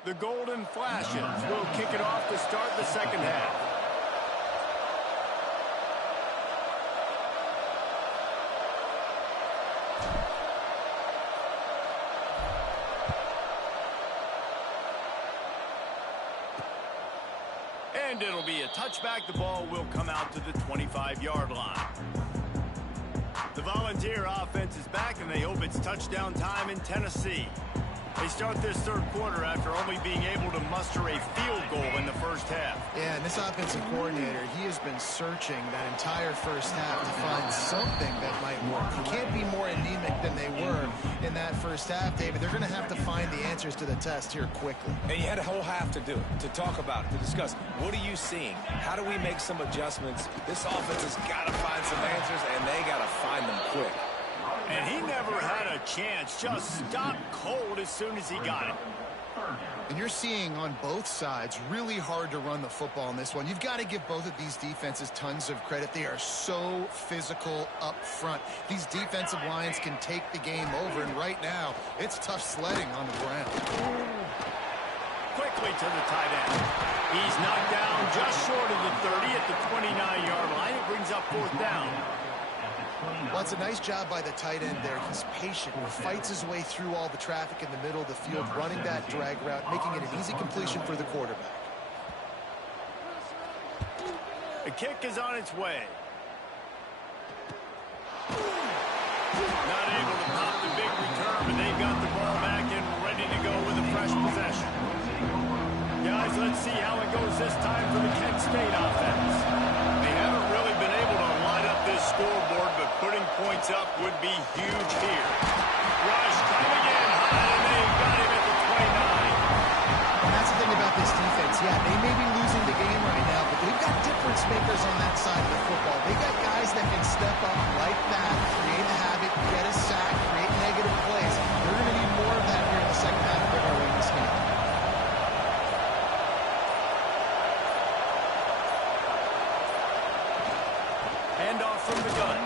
The Golden Flashes will kick it off to start the second half. And it'll be a touchback. The ball will come out to the 25-yard line. The Volunteer offense is back, and they hope it's touchdown time in Tennessee. They start this third quarter after only being able to muster a field goal in the first half. Yeah, and this offensive coordinator, he has been searching that entire first half to find something that might work. You can't be more anemic than they were in that first half, David. They're going to have to find the answers to the test here quickly. And you had a whole half to do it, to talk about it, to discuss. What are you seeing? How do we make some adjustments? This offense has got to find some answers, and they got to find them quick. And he never had a chance. Just stopped cold as soon as he got it. And you're seeing on both sides really hard to run the football in this one. You've got to give both of these defenses tons of credit. They are so physical up front. These defensive lines can take the game over, and right now it's tough sledding on the ground. Quickly to the tight end. He's knocked down just short of the 30 at the 29-yard line. It brings up fourth down. Well, it's a nice job by the tight end there. He's patient. He fights his way through all the traffic in the middle of the field, running that drag route, making it an easy completion for the quarterback. The kick is on its way. Not able to pop the big return, but they've got the ball back and ready to go with a fresh possession. Guys, let's see how it goes this time for the Kent State offense. They haven't really been able to line up this scoreboard, but putting points up would be huge here. Rush coming in high, and they've got him at the 29. And that's the thing about this defense. Yeah, they may be losing the game right now, but they've got difference makers on that side of the football. They got guys that can step up like that, create a havoc, get a sack, create negative plays. They're going to need more of that here in the second half if they're going to win this game. Handoff from the gun.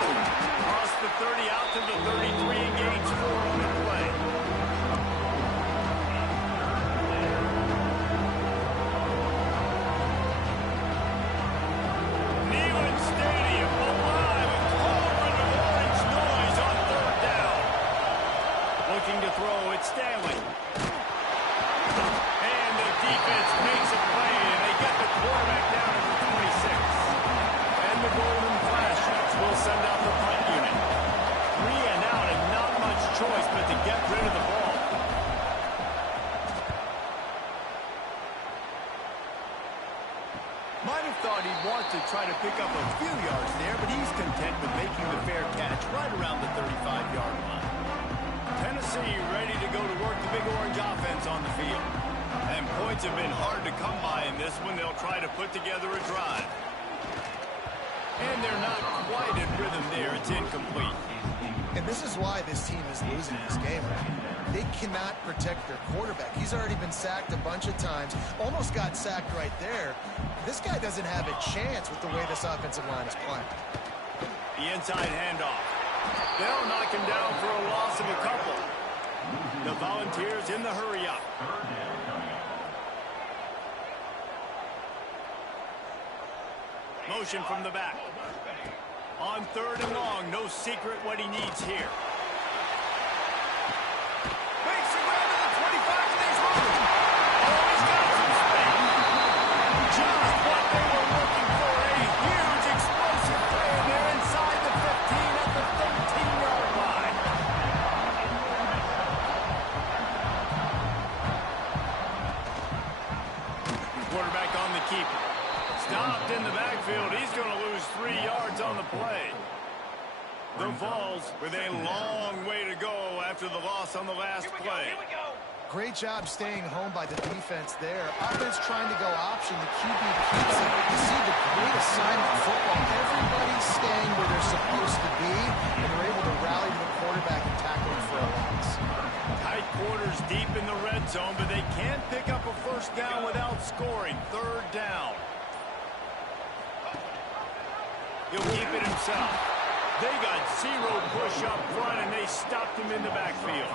Across the 30 out to the 33 and gains 4 on the play. Neyland Stadium alive with cauldron of orange noise on third down. Looking to throw, it's Stanley. And the defense makes a play, and they get the quarterback down at the 26. The Golden Flashes will send out the punt unit. 3 and out, and not much choice but to get rid of the ball. Might have thought he'd want to try to pick up a few yards there, but he's content with making the fair catch right around the 35-yard line. Tennessee ready to go to work the Big Orange offense on the field. And points have been hard to come by in this one. They'll try to put together a drive. And they're not quite in rhythm there. It's incomplete. And this is why this team is losing this game. They cannot protect their quarterback. He's already been sacked a bunch of times. Almost got sacked right there. This guy doesn't have a chance with the way this offensive line is playing. The inside handoff. They'll knock him down for a loss of a couple. The Volunteers in the hurry up. Motion from the back. On third and long, no secret what he needs here. Makes the grab to the 25, and he's home. Oh, he's got some space. Just what they were looking for. A huge explosive play, and they're inside the 15 at the 13-yard line. Quarterback on the keeper. Stopped in the backfield. He's going to lose 3 yards on the play. The Vols with a long way to go after the loss on the last play. Great job staying home by the defense there. Offense trying to go option. The QB keeps it. You see the great assignment football. Everybody's staying where they're supposed to be, and they're able to rally to the quarterback and tackle him for a loss. Tight quarters deep in the red zone, but they can't pick up a first down without scoring. Third down. He'll keep it himself. They got zero push up front, and they stopped him in the backfield.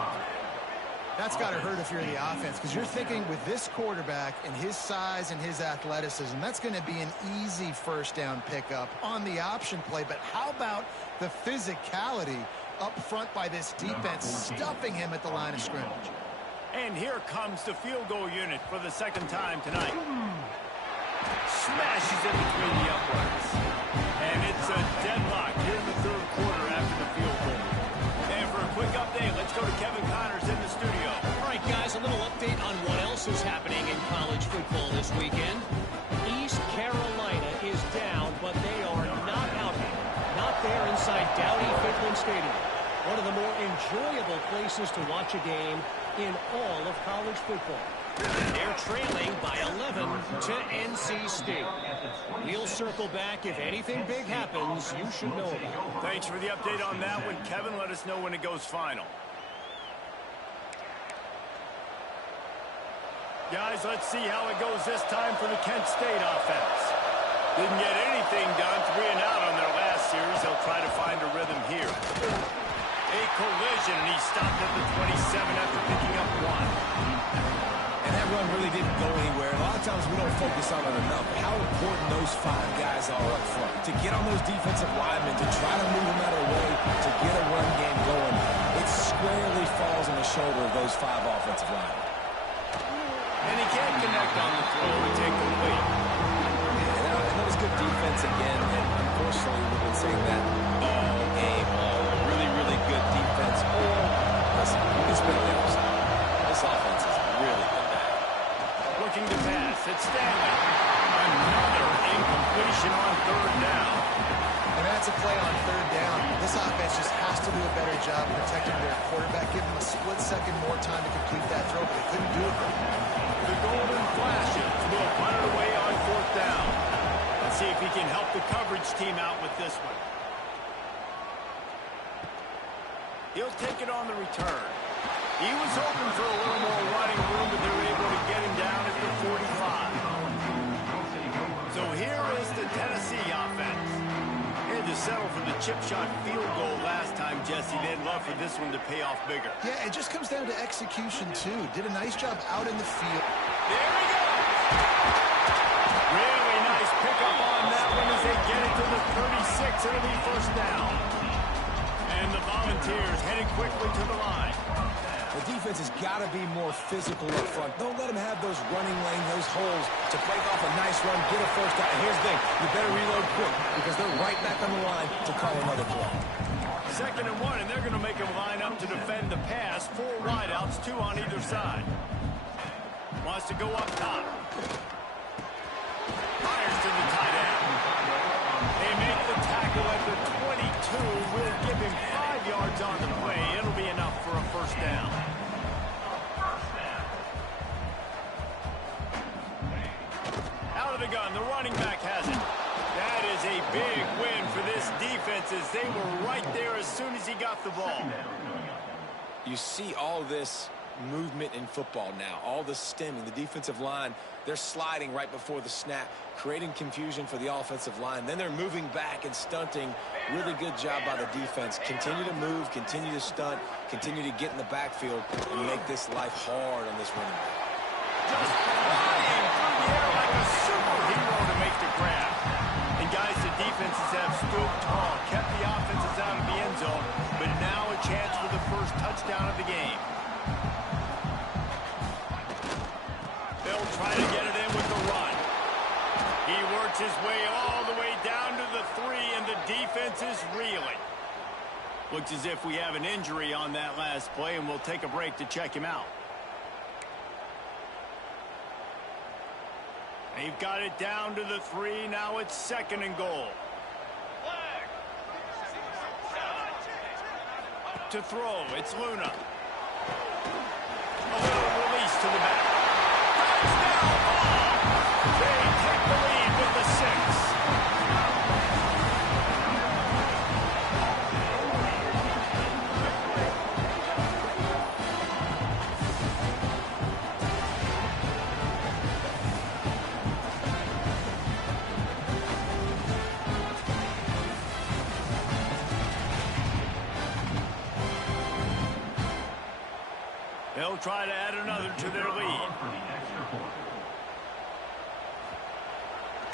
That's got to hurt if you're the offense, because you're thinking with this quarterback and his size and his athleticism, that's going to be an easy first down pickup on the option play. But how about the physicality up front by this defense, stuffing him at the line of scrimmage? And here comes the field goal unit for the second time tonight. Smashes in between the uprights. And it's a deadlock here in the third quarter after the field goal. And for a quick update, let's go to Kevin Connors in the studio. All right, guys, a little update on what else is happening in college football this weekend. East Carolina is down, but they are not out. Not there inside Dowdy-Ficklen Stadium. One of the more enjoyable places to watch a game in all of college football. They're trailing by 11 to NC State. We'll circle back. If anything big happens, you should know about it. Thanks for the update on that one, Kevin. Let us know when it goes final. Guys, let's see how it goes this time for the Kent State offense. Didn't get anything done, 3 and out on their last series. They'll try to find a rhythm here. A collision, and he stopped at the 27 after picking up 1. And that run really didn't go anywhere. A lot of times we don't focus on it enough. How important those 5 guys are up front. To get on those defensive linemen, to try to move them out of the way, to get a run game going, it squarely falls on the shoulder of those 5 offensive linemen. And he can't connect on the throw and take the lead. And that was good defense again. And unfortunately, we've been saying that all game long. Really, really good defense. Or, listen, you can spin on the other side. This offense is really good. Looking to pass. It's Stanley. Another incompletion on 3rd down. And that's a play on 3rd down. This offense just has to do a better job protecting their quarterback. Give them a split second more time to complete that throw, but they couldn't do it. The golden flashes will punt it away on 4th down. Let's see if he can help the coverage team out with this one. He'll take it on the return. He was hoping for a little more running room, but they were able to get him down at the 45. So here is the Tennessee offense. They had to settle for the chip shot field goal last time, Jesse. They'd love for this one to pay off bigger. Yeah, it just comes down to execution, too. Did a nice job out in the field. There we go. Really nice pickup on that one as they get it to the 36. It'll be 1st down. And the Volunteers heading quickly to the line. The defense has got to be more physical up front. Don't let them have those running lanes, those holes to break off a nice run, get a 1st down. Here's the thing. You better reload quick because they're right back on the line to call another play. 2nd and 1, and they're going to make them line up to defend the pass. 4 wideouts, 2 on either side. Wants to go up top. Fires to the tight end. They make the tackle at the 22. Will give him 5 yards on the play. It'll be enough for a 1st down. Out of the gun, the running back has it. That is a big win for this defense as they were right there as soon as he got the ball. You see all this movement in football now, all the stemming, the defensive line, they're sliding right before the snap, creating confusion for the offensive line. Then they're moving back and stunting. Really good job by the defense. Continue to move, continue to stunt, continue to get in the backfield and make this life hard on this running back. Just flying through the air like a superhero to make the grab. And guys, the defenses have stood tall, kept the offenses out of the end zone, but now a chance for the 1st touchdown of the game. They'll try to get it in with the run. He works his way all the way down to the 3, and the defense is reeling. Looks as if we have an injury on that last play, and we'll take a break to check him out. They've got it down to the 3. Now it's 2nd and goal. To throw, it's Luna. A little release to the back. Touchdown ball! They take the lead with the 6. They'll They'll try to add another to their lead.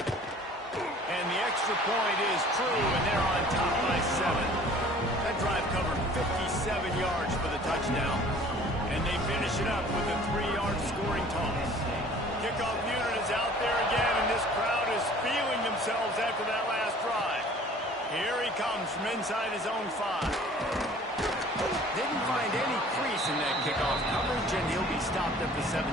And the extra point is true, and they're on top by 7. That drive covered 57 yards for the touchdown. And they finish it up with a 3-yard scoring toss. Kickoff unit is out there again, and this crowd is feeling themselves after that last drive. Here he comes from inside his own 5. Didn't find any crease in that kickoff coverage, and he'll be stopped at the 17.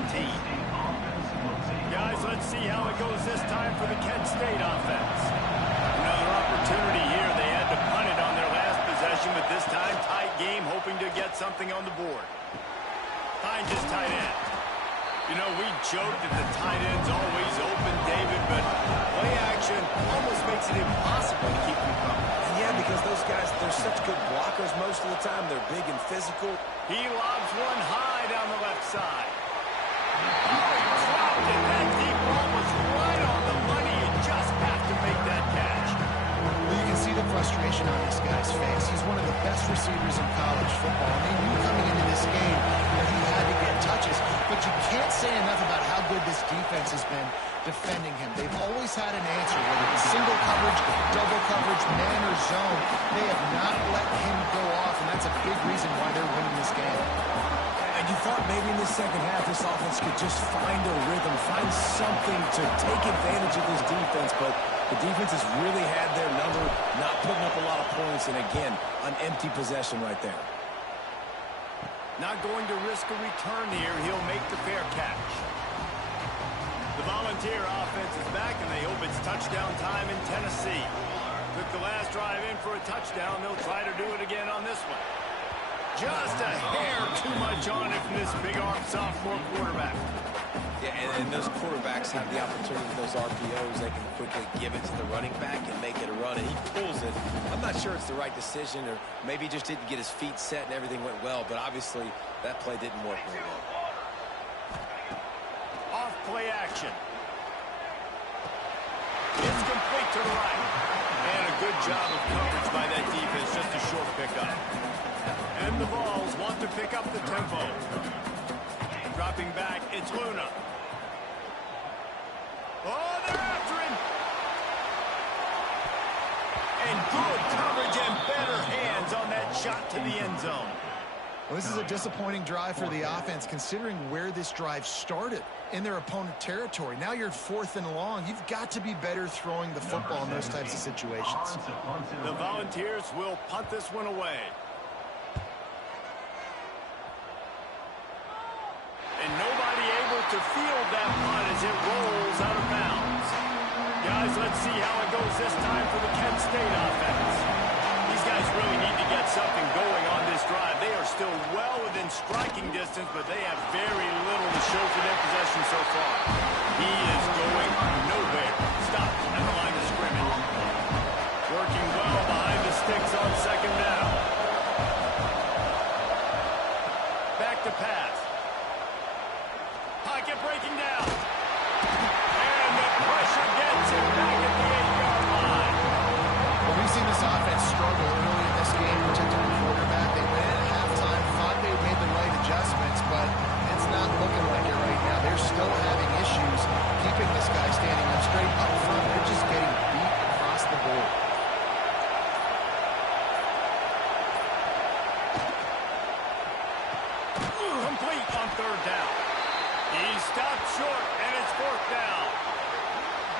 Guys, let's see how it goes this time for the Kent State offense. Another opportunity here. They had to punt it on their last possession, but this time tight game, hoping to get something on the board. Finds his tight end. You know, we joke that the tight end's always open, David, but play action almost makes it impossible to keep them coming. Yeah, because those guys, they're such good blockers most of the time. They're big and physical. He lobs one high down the left side. Oh, he dropped it. That deep ball was right on the money. You just have to make that catch. Well, you can see the frustration on this guy's face. He's one of the best receivers in college football. And they knew coming into this game that he had to get touches. But you can't say enough about how good this defense has been defending him. They've always had an answer, whether it's single coverage, double coverage, man or zone. They have not let him go off, and that's a big reason why they're winning this game. And you thought maybe in the second half this offense could just find a rhythm, find something to take advantage of this defense, but the defense has really had their number, not putting up a lot of points, and again, an empty possession right there. Not going to risk a return here. He'll make the fair catch. The Volunteer offense is back, and they hope it's touchdown time in Tennessee. Took the last drive in for a touchdown. They'll try to do it again on this one. Just a hair too much on it from this big-arm sophomore quarterback. Yeah, and those quarterbacks have the opportunity with those RPOs. They can quickly give it to the running back and make it a run, and he pulls it. I'm not sure it's the right decision, or maybe he just didn't get his feet set and everything went well, but obviously that play didn't work very well. Off play action. It's complete to the right. And a good job of coverage by that defense, just a short pickup. And the Vols want to pick up the tempo. Dropping back, it's Luna. Oh, they're after him. And good coverage and better hands on that shot to the end zone. Well, this is a disappointing drive for the offense, considering where this drive started in their opponent territory. Now you're 4th and long. You've got to be better throwing the football in those types of situations. The Volunteers will punt this one away. And nobody able to field that punt as it rolls out of bounds. Guys, let's see how it goes this time for the Kent State offense. These guys really need to get something going on this drive. They are still well within striking distance, but they have very little to show for their possession so far. He is going nowhere. Stopped at the line of scrimmage. Working well behind the sticks on second down. Back to pass. Pocket breaking down. And the pressure gets him back at the 8-yard line. Well, we've seen this offense struggle early in this game, protecting the quarterback. They went in at halftime, thought they made the right adjustments, but it's not looking like it right now. They're still having issues keeping this guy standing up straight up front. They're just getting beat across the board. Complete on 3rd down. He stopped short, and it's 4th down.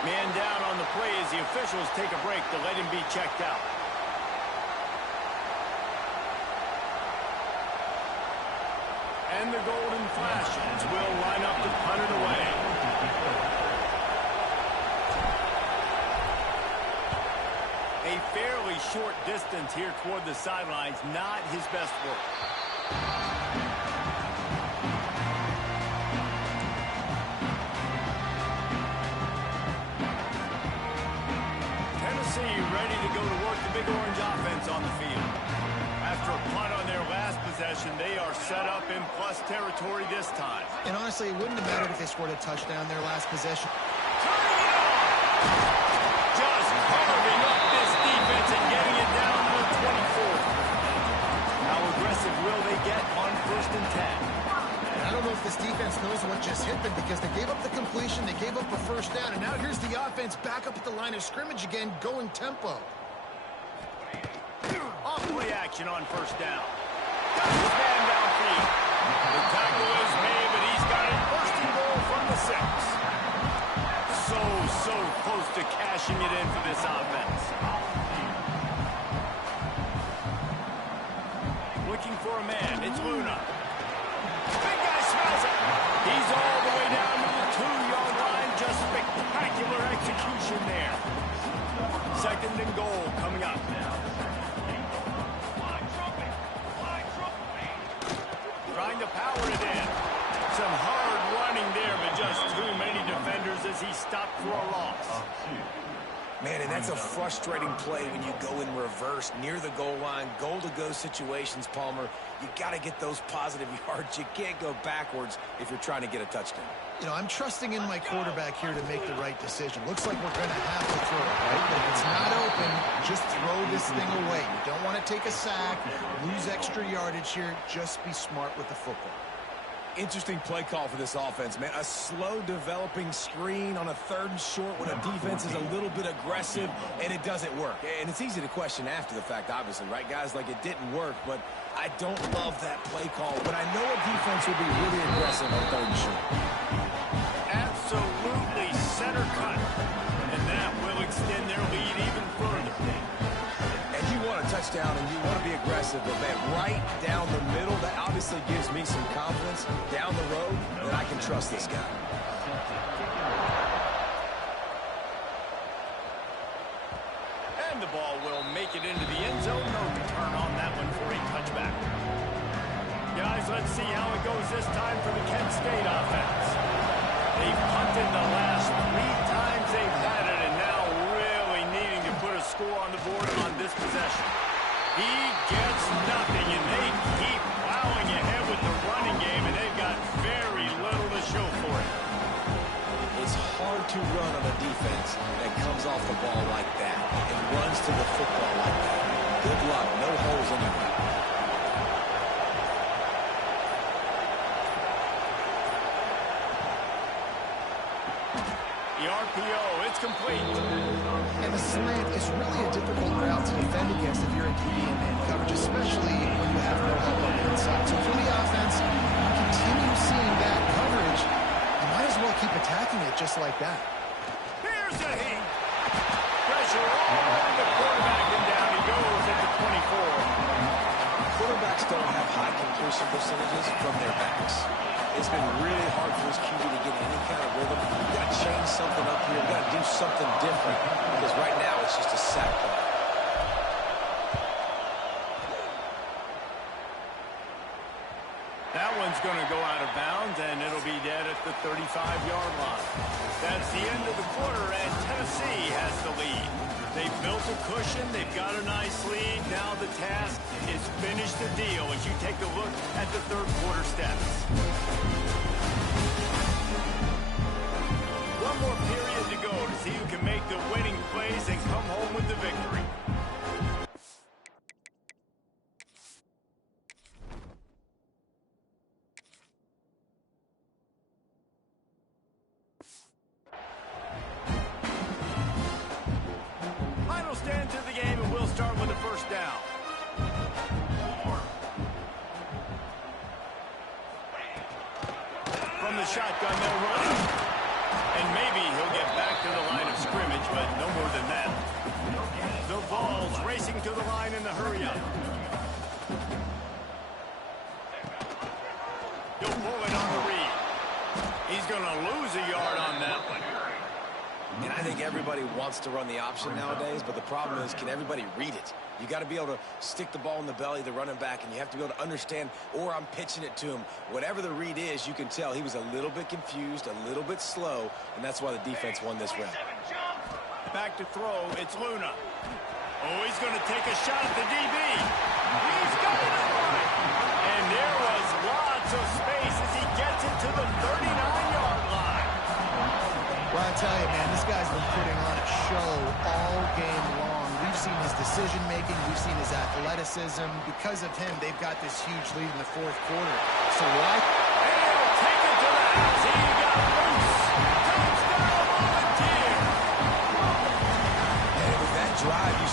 Man down on the play as the officials take a break to let him be checked out. And the golden flashes will line up to punt it away. A fairly short distance here toward the sidelines, not his best work. Ready to go to work the Big Orange offense on the field. After a punt on their last possession, they are set up in plus territory this time. And honestly, it wouldn't have mattered if they scored a touchdown their last possession. Turning it on! Just carving up this defense and getting it down to the 24. How aggressive will they get on 1st and 10? defense back up at the line of scrimmage again, going tempo. Off play action on first down. Got his man downfield. The tackle is made, but he's got it first and goal from the 6. So close to cashing it in for this offense. Looking for a man. It's Luna. Big guy smells it. He's all the way down to the 2-yard line. Just spectacular execution there. Second and goal coming up. Trying to power it in. Some hard running there, but just too many defenders as he stopped for a loss. Man, and that's a frustrating play when you go in reverse near the goal line, goal-to-go situations, Palmer. You got to get those positive yards. You can't go backwards if you're trying to get a touchdown. You know, I'm trusting in my quarterback here to make the right decision. Looks like we're going to have to throw it, right? But if it's not open, just throw this thing away. You don't want to take a sack, lose extra yardage here. Just be smart with the football. Interesting play call for this offense, man. A slow developing screen on a 3rd and short when a defense is a little bit aggressive, and it doesn't work. And it's easy to question after the fact, obviously, right, guys? Like, it didn't work, but I don't love that play call. But I know a defense will be really aggressive on 3rd and short. Absolutely center cut. And that will extend their lead even further. And you want a touchdown and you want to be aggressive, but man, right down the middle, that obviously gives me some confidence down the road that I can trust this guy. And the ball will make it into the end zone. No return on that one for a touchback. Guys, let's see how it goes this time for the Kent State offense. They've punted the last 3 times they've had it, and now really needing to put a score on the board on this possession. He gets nothing, and they keep plowing ahead with the running game, and they've got very little to show for it. It's hard to run on a defense that comes off the ball like that and runs to the football like that. Good luck. No holes anywhere. The RPO, it's complete. And the slant is really a difficult route to defend against if you're a DB in man coverage, especially when you have no help on the inside. So for the offense, you continue seeing that coverage, you might as well keep attacking it just like that. Here's a heat. Pressure all over the quarterback, and down he goes at the 24. Quarterbacks don't have high completion percentages from their backs. It's been really hard for his QB to get any kind of rhythm. We've got to change something up here. We've got to do something different because right now it's just a sack play. That one's going to go out of bounds, and it'll be dead at the 35-yard line. That's the end of the quarter, and Tennessee has the lead. They've built a cushion. They've got a nice lead. Now the task is finish the deal as you take a look at the 3rd quarter stats. One more period to go to see who can make the winning plays and come home with the victory. Final stands of the game, and we'll start with the first down. From the shotgun, they'll run it. And maybe he'll get back to the line of scrimmage, but no more than that. The ball's racing to the line in the hurry-up. He'll pull it on the read. He's going to lose a yard on that one. And I think everybody wants to run the option nowadays, but the problem is, can everybody read it? You got to be able to stick the ball in the belly of the running back, and you have to be able to understand, or I'm pitching it to him. Whatever the read is, you can tell he was a little bit confused, a little bit slow, and that's why the defense won this round. Back to throw, it's Luna. Oh, he's going to take a shot at the DB. He's got it on. And there was lots of space as he gets it to the 39-yard line. Well, I tell you, man, this guy's been putting on a show all game long. We've seen his decision-making. We've seen his athleticism. Because of him, they've got this huge lead in the 4th quarter. So why? And he'll take it to the house. He got loose. Touchdown, Volunteer.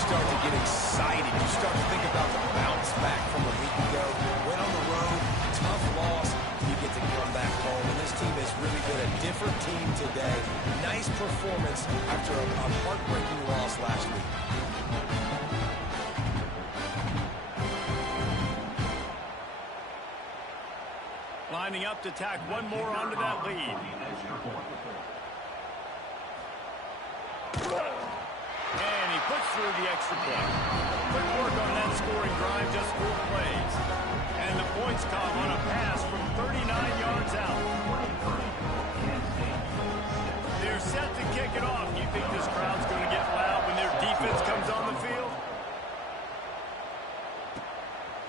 start to get excited. You start to think about the bounce back from a week ago. Went on the road, tough loss. You get to come back home, and this team has really been a different team today. Nice performance after a heartbreaking loss last week. Lining up to tack one more onto that lead. And he puts through the extra point. Quick work on that scoring drive, just 4 plays. And the points come on a pass from 39 yards out. They're set to kick it off. You think this crowd's going to get loud when their defense comes on the field?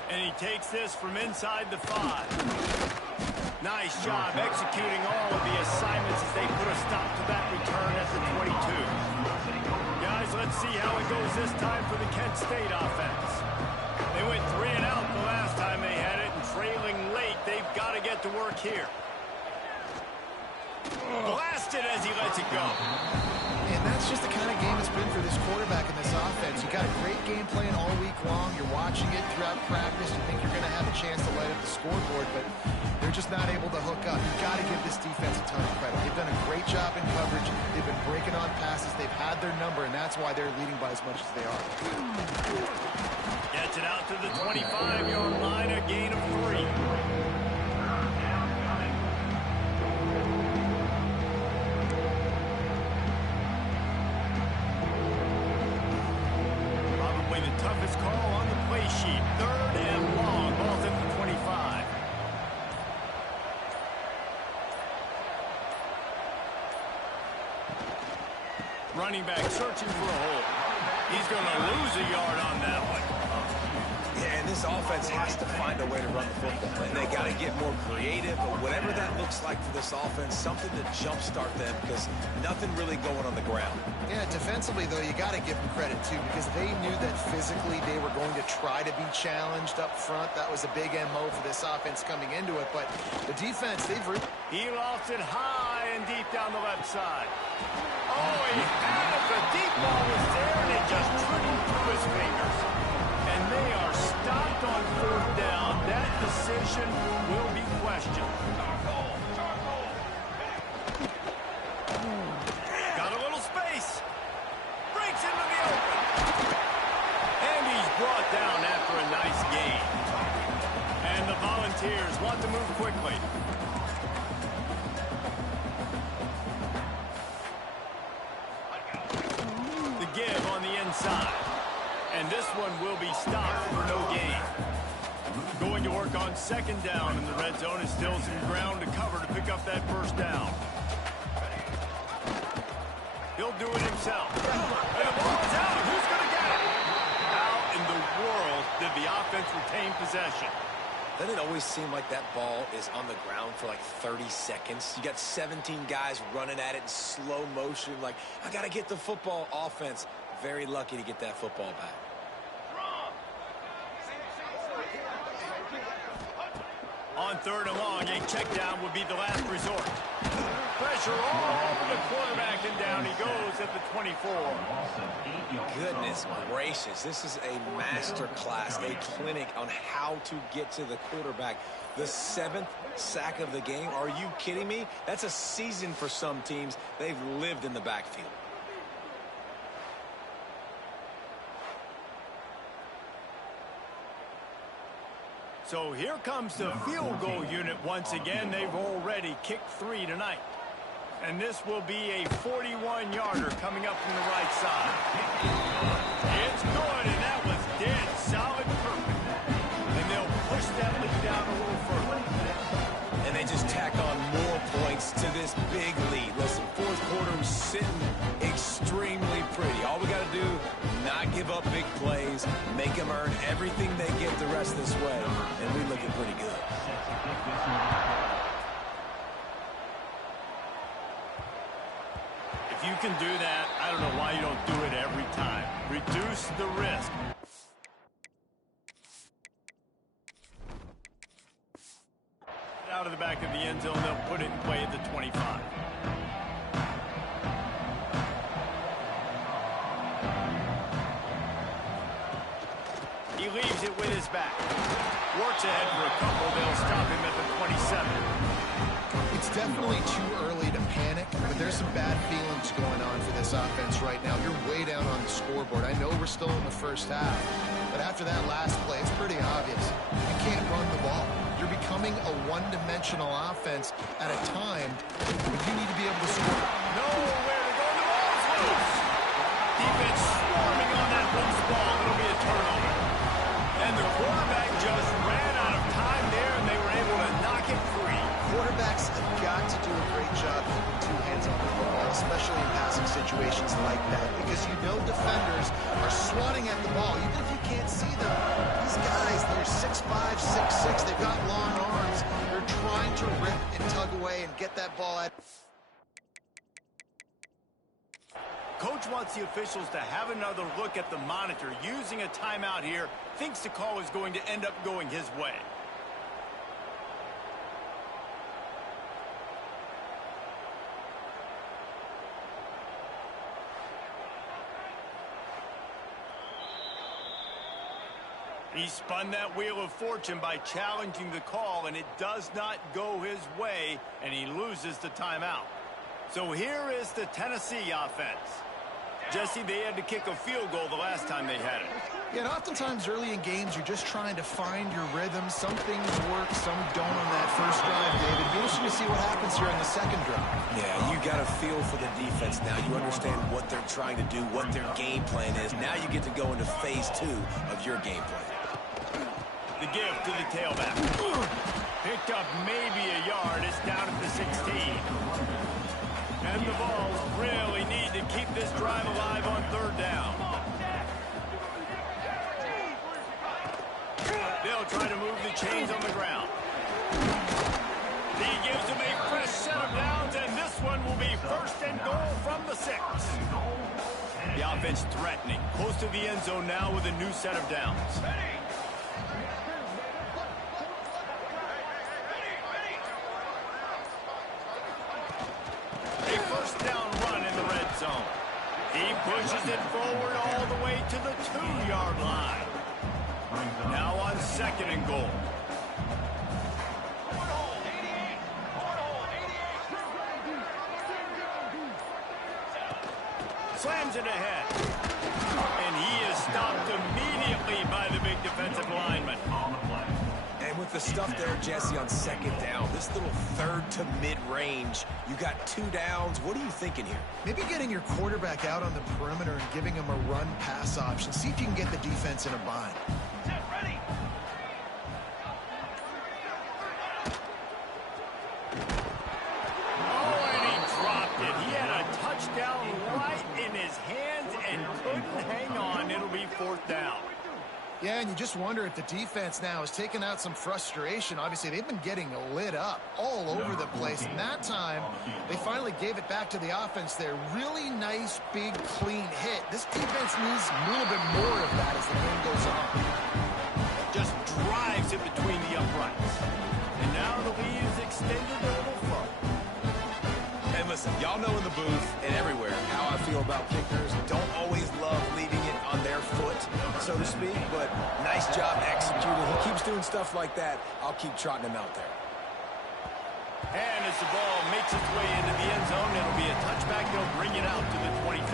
And he takes this from inside the 5. Nice job executing all of the assignments as they put a stop to that return at the 22. Guys, let's see how it goes this time for the Kent State offense. They went 3 and out the last time they had it, and trailing late, they've got to get to work here. Blasted as he lets it go. And that's just the kind of game it's been for this quarterback in this offense. You got a great game plan all week long. You're watching it throughout practice. You think you're going to have a chance to light up the scoreboard, but they're just not able to hook up. You've got to give this defense a ton of credit. They've done a great job in coverage. They've been breaking on passes. They've had their number, and that's why they're leading by as much as they are. Gets it out to the 25-yard line, a gain of 3. Toughest call on the play sheet. 3rd and long. Ball's at the 25. Running back searching for a hole. He's going to lose a yard on that one. Yeah, and this offense has to find a way to run the football, and they got to get more creative. But whatever that looks like for this offense, something to jumpstart them, because nothing really going on the ground. Yeah, defensively, though, you got to give them credit, too, because they knew that physically they were going to try to be challenged up front. That was a big MO for this offense coming into it. But the defense, he lost it high and deep down the left side. Oh, he had it. The deep ball was there, and it just trickled through his fingers. And they are stopped on 4th down. That decision will be questioned. Got a little space. Breaks into the open. And he's brought down after a nice gain. And the Volunteers want to move quickly. The give on the inside. And this one will be stopped for no gain. Going to work on 2nd down in the red zone is still some ground to cover to pick up that 1st down. He'll do it himself. And the ball is out. Who's going to get it? How in the world did the offense retain possession? Doesn't it always seem like that ball is on the ground for like 30 seconds? You got 17 guys running at it in slow motion. Like, I got to get the football. Offense, very lucky to get that football back. On 3rd and long, a check down would be the last resort. Pressure all over the quarterback, and down he goes at the 24. Goodness gracious, this is a master class, a clinic on how to get to the quarterback. The 7th sack of the game. Are you kidding me? That's a season for some teams. They've lived in the backfield. So here comes the field goal unit once again. They've already kicked 3 tonight. And this will be a 41-yarder coming up from the right side. It's good, and that was dead solid perfect. And they'll push that lead down a little further. And they just tack on more points to this big lead. Listen, 4th quarter was sitting extremely pretty. All we got to do, not give up big plays, make them earn everything they get the rest this way, and we looking pretty good. If you can do that, I don't know why you don't do it every time. Reduce the risk. Out of the back of the end zone, they'll put it in play at the 25. He leaves it with his back. Works ahead for a couple. They'll stop him at the 27. It's definitely too early to panic, but there's some bad feelings going on for this offense right now. You're way down on the scoreboard. I know we're still in the first half, but after that last play, it's pretty obvious. You can't run the ball. You're becoming a one-dimensional offense at a time when you need to be able to score. Nowhere to go. The ball's loose. Defense swarming on that loose ball. It'll be a turnover. And the quarterback just ran out of time there, and they were able to knock it free. Quarterbacks have got to do a great job keeping two hands on the football, especially in passing situations like that, because you know defenders are swatting at the ball, even if you can't see them. These guys, they're 6'5", 6'6", they've got long arms. They're trying to rip and tug away and get that ball at. Coach wants the officials to have another look at the monitor using a timeout here. Thinks the call is going to end up going his way. He spun that wheel of fortune by challenging the call, and it does not go his way, and he loses the timeout. So here is the Tennessee offense. Jesse, they had to kick a field goal the last time they had it. Yeah, and oftentimes early in games, you're just trying to find your rhythm. Some things work, some don't on that first drive, David. Be interesting to see what happens here on the second drive. Yeah, you got a feel for the defense now. You understand what they're trying to do, what their game plan is. Now you get to go into phase 2 of your game plan. The give to the tailback. Picked up maybe a yard. It's down at the 16. And the Vols really need to keep this drive alive on third down. They'll try to move the chains on the ground. He gives them a fresh set of downs, and this one will be first and goal from the 6. The offense threatening. Close to the end zone now with a new set of downs. He pushes it forward all the way to the 2-yard line. Now on second and goal. Slams it ahead. And he is stopped immediately by the big defensive lineman. And with the stuff there, Jesse, on second down, this little third to mid-range, you got 2 downs. What are you thinking here? Maybe getting your quarterback out on the perimeter and giving him a run-pass option. See if you can get the defense in a bind. Oh, and he dropped it. He had a touchdown right in his hands and couldn't hang on. It'll be fourth down. Yeah, and you just wonder if the defense now has taken out some frustration. Obviously, they've been getting lit up all over the place. And that time, they finally gave it back to the offense there. Really nice, big, clean hit. This defense needs a little bit more of that as the game goes on. Just drives it between the uprights. And now the lead is extended a little further. And listen, y'all know in the booth and everywhere how I feel about kickers. Don't always love leaving it on their foot, so to speak, but nice job executing. He keeps doing stuff like that. I'll keep trotting him out there. And as the ball makes its way into the end zone, it'll be a touchback. They'll bring it out to the 25.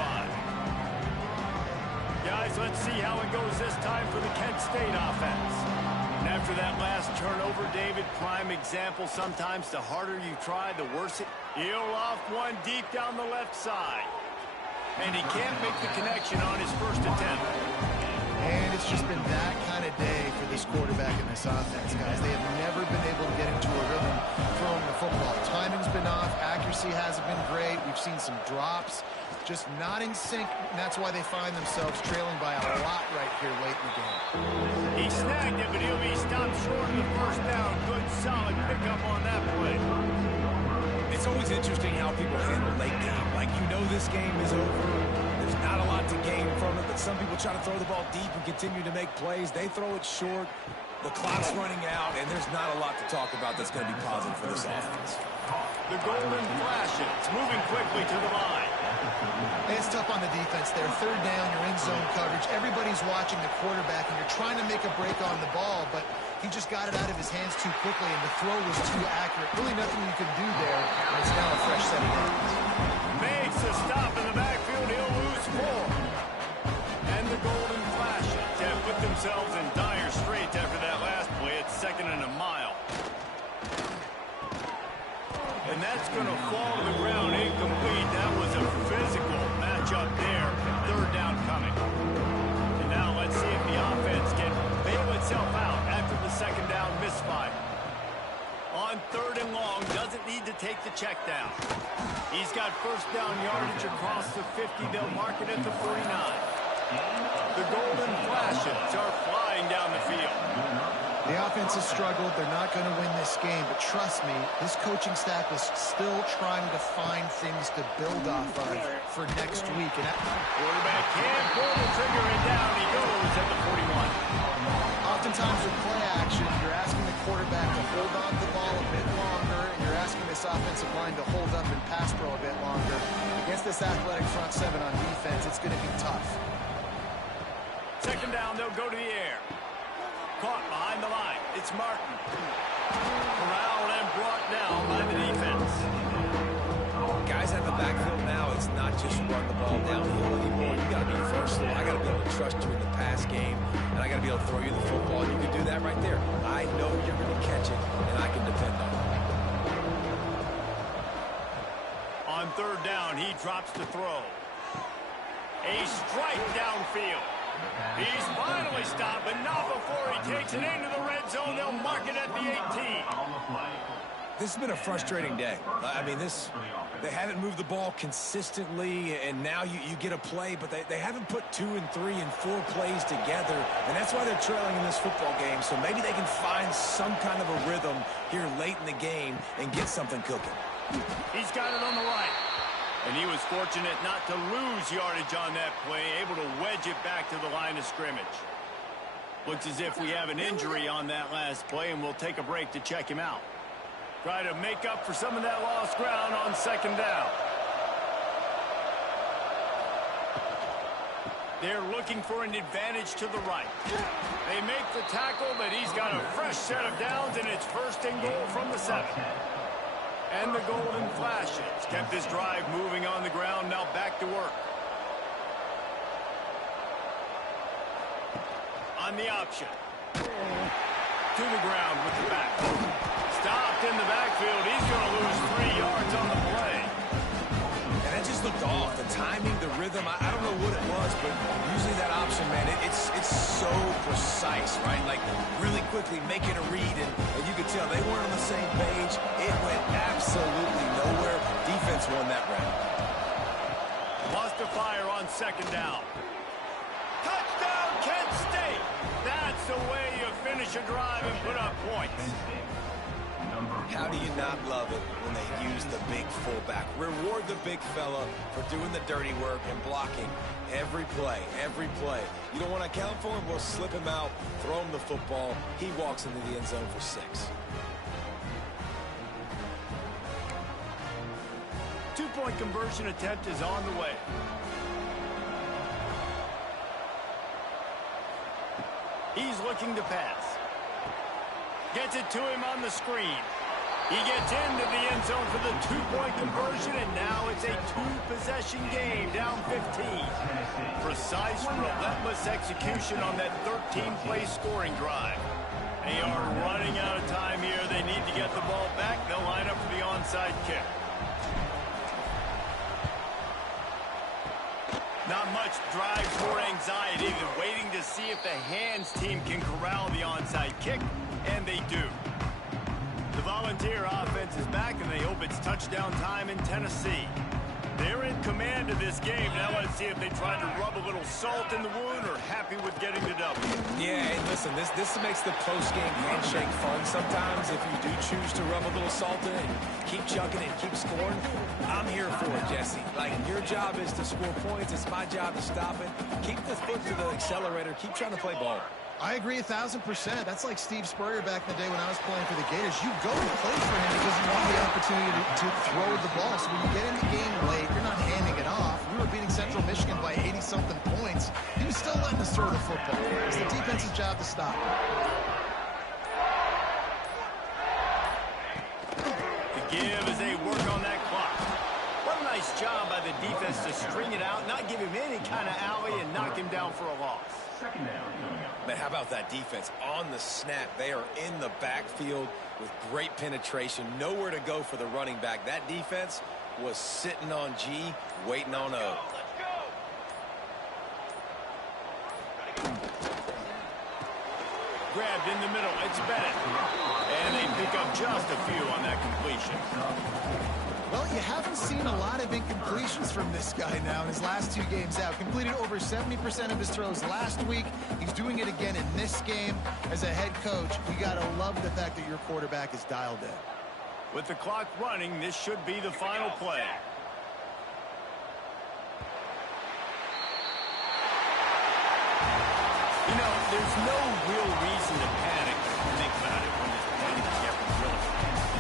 Guys, let's see how it goes this time for the Kent State offense. And after that last turnover, David, prime example, sometimes the harder you try, the worse it. He'll off one deep down the left side. And he can't make the connection on his first attempt. And it's just been that kind of day for this quarterback in this offense, guys. They have never been able to get into a rhythm throwing the football. Timing's been off. Accuracy hasn't been great. We've seen some drops. Just not in sync, and that's why they find themselves trailing by a lot right here late in the game. He snagged it, but he'll be stopped short of the first down. Good, solid pickup on that play. It's always interesting how people handle late game. Like, you know this game is over. There's not a lot to gain from it, but some people try to throw the ball deep and continue to make plays. They throw it short. The clock's running out, and there's not a lot to talk about that's going to be positive for this offense. The golden flashes, moving quickly to the line. It's tough on the defense there. Third down, you're in zone coverage. Everybody's watching the quarterback, and you're trying to make a break on the ball, but he just got it out of his hands too quickly, and the throw was too accurate. Really nothing you could do there, and it's now a fresh set of downs. Makes a stop in the backfield. He'll lose 4. And the Golden Flashes have put themselves in dire straits after that last play. It's 2nd and a mile. And that's going to fall to the ground incomplete. That was a physical matchup there. 3rd down coming. And now let's see if the offense can bail itself out after the 2nd down misfire. On 3rd and long, doesn't need to take the check down. He's got 1st down yardage across the 50. They'll mark it at the 49. The Golden Flashes are flying down the field. The offense has struggled. They're not going to win this game, but trust me, this coaching staff is still trying to find things to build off of for next week. And quarterback can't pull the trigger, and down he goes at the 41. Oftentimes with play action, you're asking the quarterback to hold on to the ball a bit longer, and you're asking this offensive line to hold up and pass pro a bit longer. Against this athletic front 7 on defense, it's going to be tough. 2nd down, they'll go to the air. Caught behind the line. It's Martin. Corralled and brought down by the defense. Guys at the backfield now, it's not just run the ball downhill anymore. You got to be versatile. I got to be able to trust you in the pass game, and I got to be able to throw you the football. And you can do that right there. I know you're going to catch it, and I can depend on it. On 3rd down, he drops the throw. A strike downfield. He's finally stopped, but not before he takes it into the red zone. They'll mark it at the 18. This has been a frustrating day. I mean, they haven't moved the ball consistently, and now you get a play, but they haven't put 2 and 3 and 4 plays together, and that's why they're trailing in this football game. So maybe they can find some kind of a rhythm here late in the game and get something cooking. He's got it on the right. And he was fortunate not to lose yardage on that play, able to wedge it back to the line of scrimmage. Looks as if we have an injury on that last play, and we'll take a break to check him out. Try to make up for some of that lost ground on 2nd down. They're looking for an advantage to the right. They make the tackle, but he's got a fresh set of downs, and it's 1st and goal from the 7. And the Golden Flashes kept this drive moving on the ground, now back to work. On the option. To the ground with the back. Stopped in the backfield. He's going to lose 3 yards on the play. And that just looked off. The timing, the rhythm, I don't know what it was, but usually that option, man, it's so precise, right? Like, really quickly making a read, and you could tell they weren't on the same page. It went absolutely nowhere. Defense won that round. Lost a fire on 2nd down. Touchdown, Kent State! That's the way you finish a drive and put up points. How do you not love it when they use the big fullback? Reward the big fella for doing the dirty work and blocking every play, every play. You don't want to account for him? We'll slip him out, throw him the football. He walks into the end zone for 6. 2-point conversion attempt is on the way. He's looking to pass. Gets it to him on the screen. He gets into the end zone for the 2-point conversion, and now it's a 2-possession game, down 15. Precise, relentless execution on that 13-play scoring drive. They are running out of time here. They need to get the ball back. They'll line up for the onside kick. Not much drives or anxiety. They're waiting to see if the hands team can corral the onside kick, and they do. The Volunteer offense is back, and they hope it's touchdown time in Tennessee. They're in command of this game. Now let's see if they try to rub a little salt in the wound or happy with getting the W. Yeah, and listen, this makes the post-game handshake fun sometimes if you do choose to rub a little salt in it and keep chucking and keep scoring. I'm here for it, Jesse. Like, your job is to score points. It's my job to stop it. Keep the foot to the accelerator. Keep trying to play ball. I agree 1,000%. That's like Steve Spurrier back in the day when I was playing for the Gators. You go and play for him because you want the opportunity to throw the ball. So when you get in the game late, you're not handing it off. we were beating Central Michigan by 80-something points, he was still letting us throw the football. It's the defense's job to stop him. The give as they work on that clock. What a nice job by the defense to string it out, not give him any kind of alley, and knock him down for a loss. Man, how about that defense? On the snap, they are in the backfield with great penetration. Nowhere to go for the running back. That defense was sitting on G, waiting on O. Grabbed in the middle. It's Bennett. And they pick up just a few on that completion. Well, you haven't seen a lot of incompletions from this guy now in his last 2 games out. Completed over 70% of his throws last week. He's doing it again in this game. As a head coach, you got to love the fact that your quarterback is dialed in. With the clock running, this should be the final play. You know, there's no real reason to panic when you think about it when this point is getting really.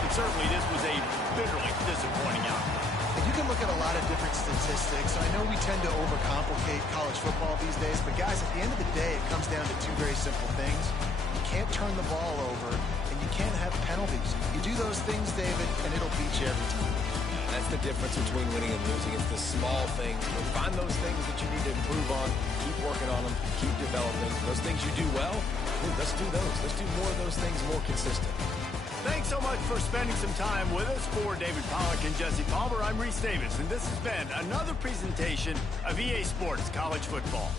And certainly this was a bitterly disappointing outcome. And you can look at a lot of different statistics. I know we tend to overcomplicate college football these days, but guys, at the end of the day, it comes down to 2 very simple things. You can't turn the ball over, and you can't have penalties. You do those things, David, and it'll beat you every time. That's the difference between winning and losing. It's the small things. Find those things that you need to improve on. Keep working on them. Keep developing. Those things you do well, let's do those. Let's do more of those things more consistent. Thanks so much for spending some time with us. For David Pollack and Jesse Palmer, I'm Reese Davis, and this has been another presentation of EA Sports College Football.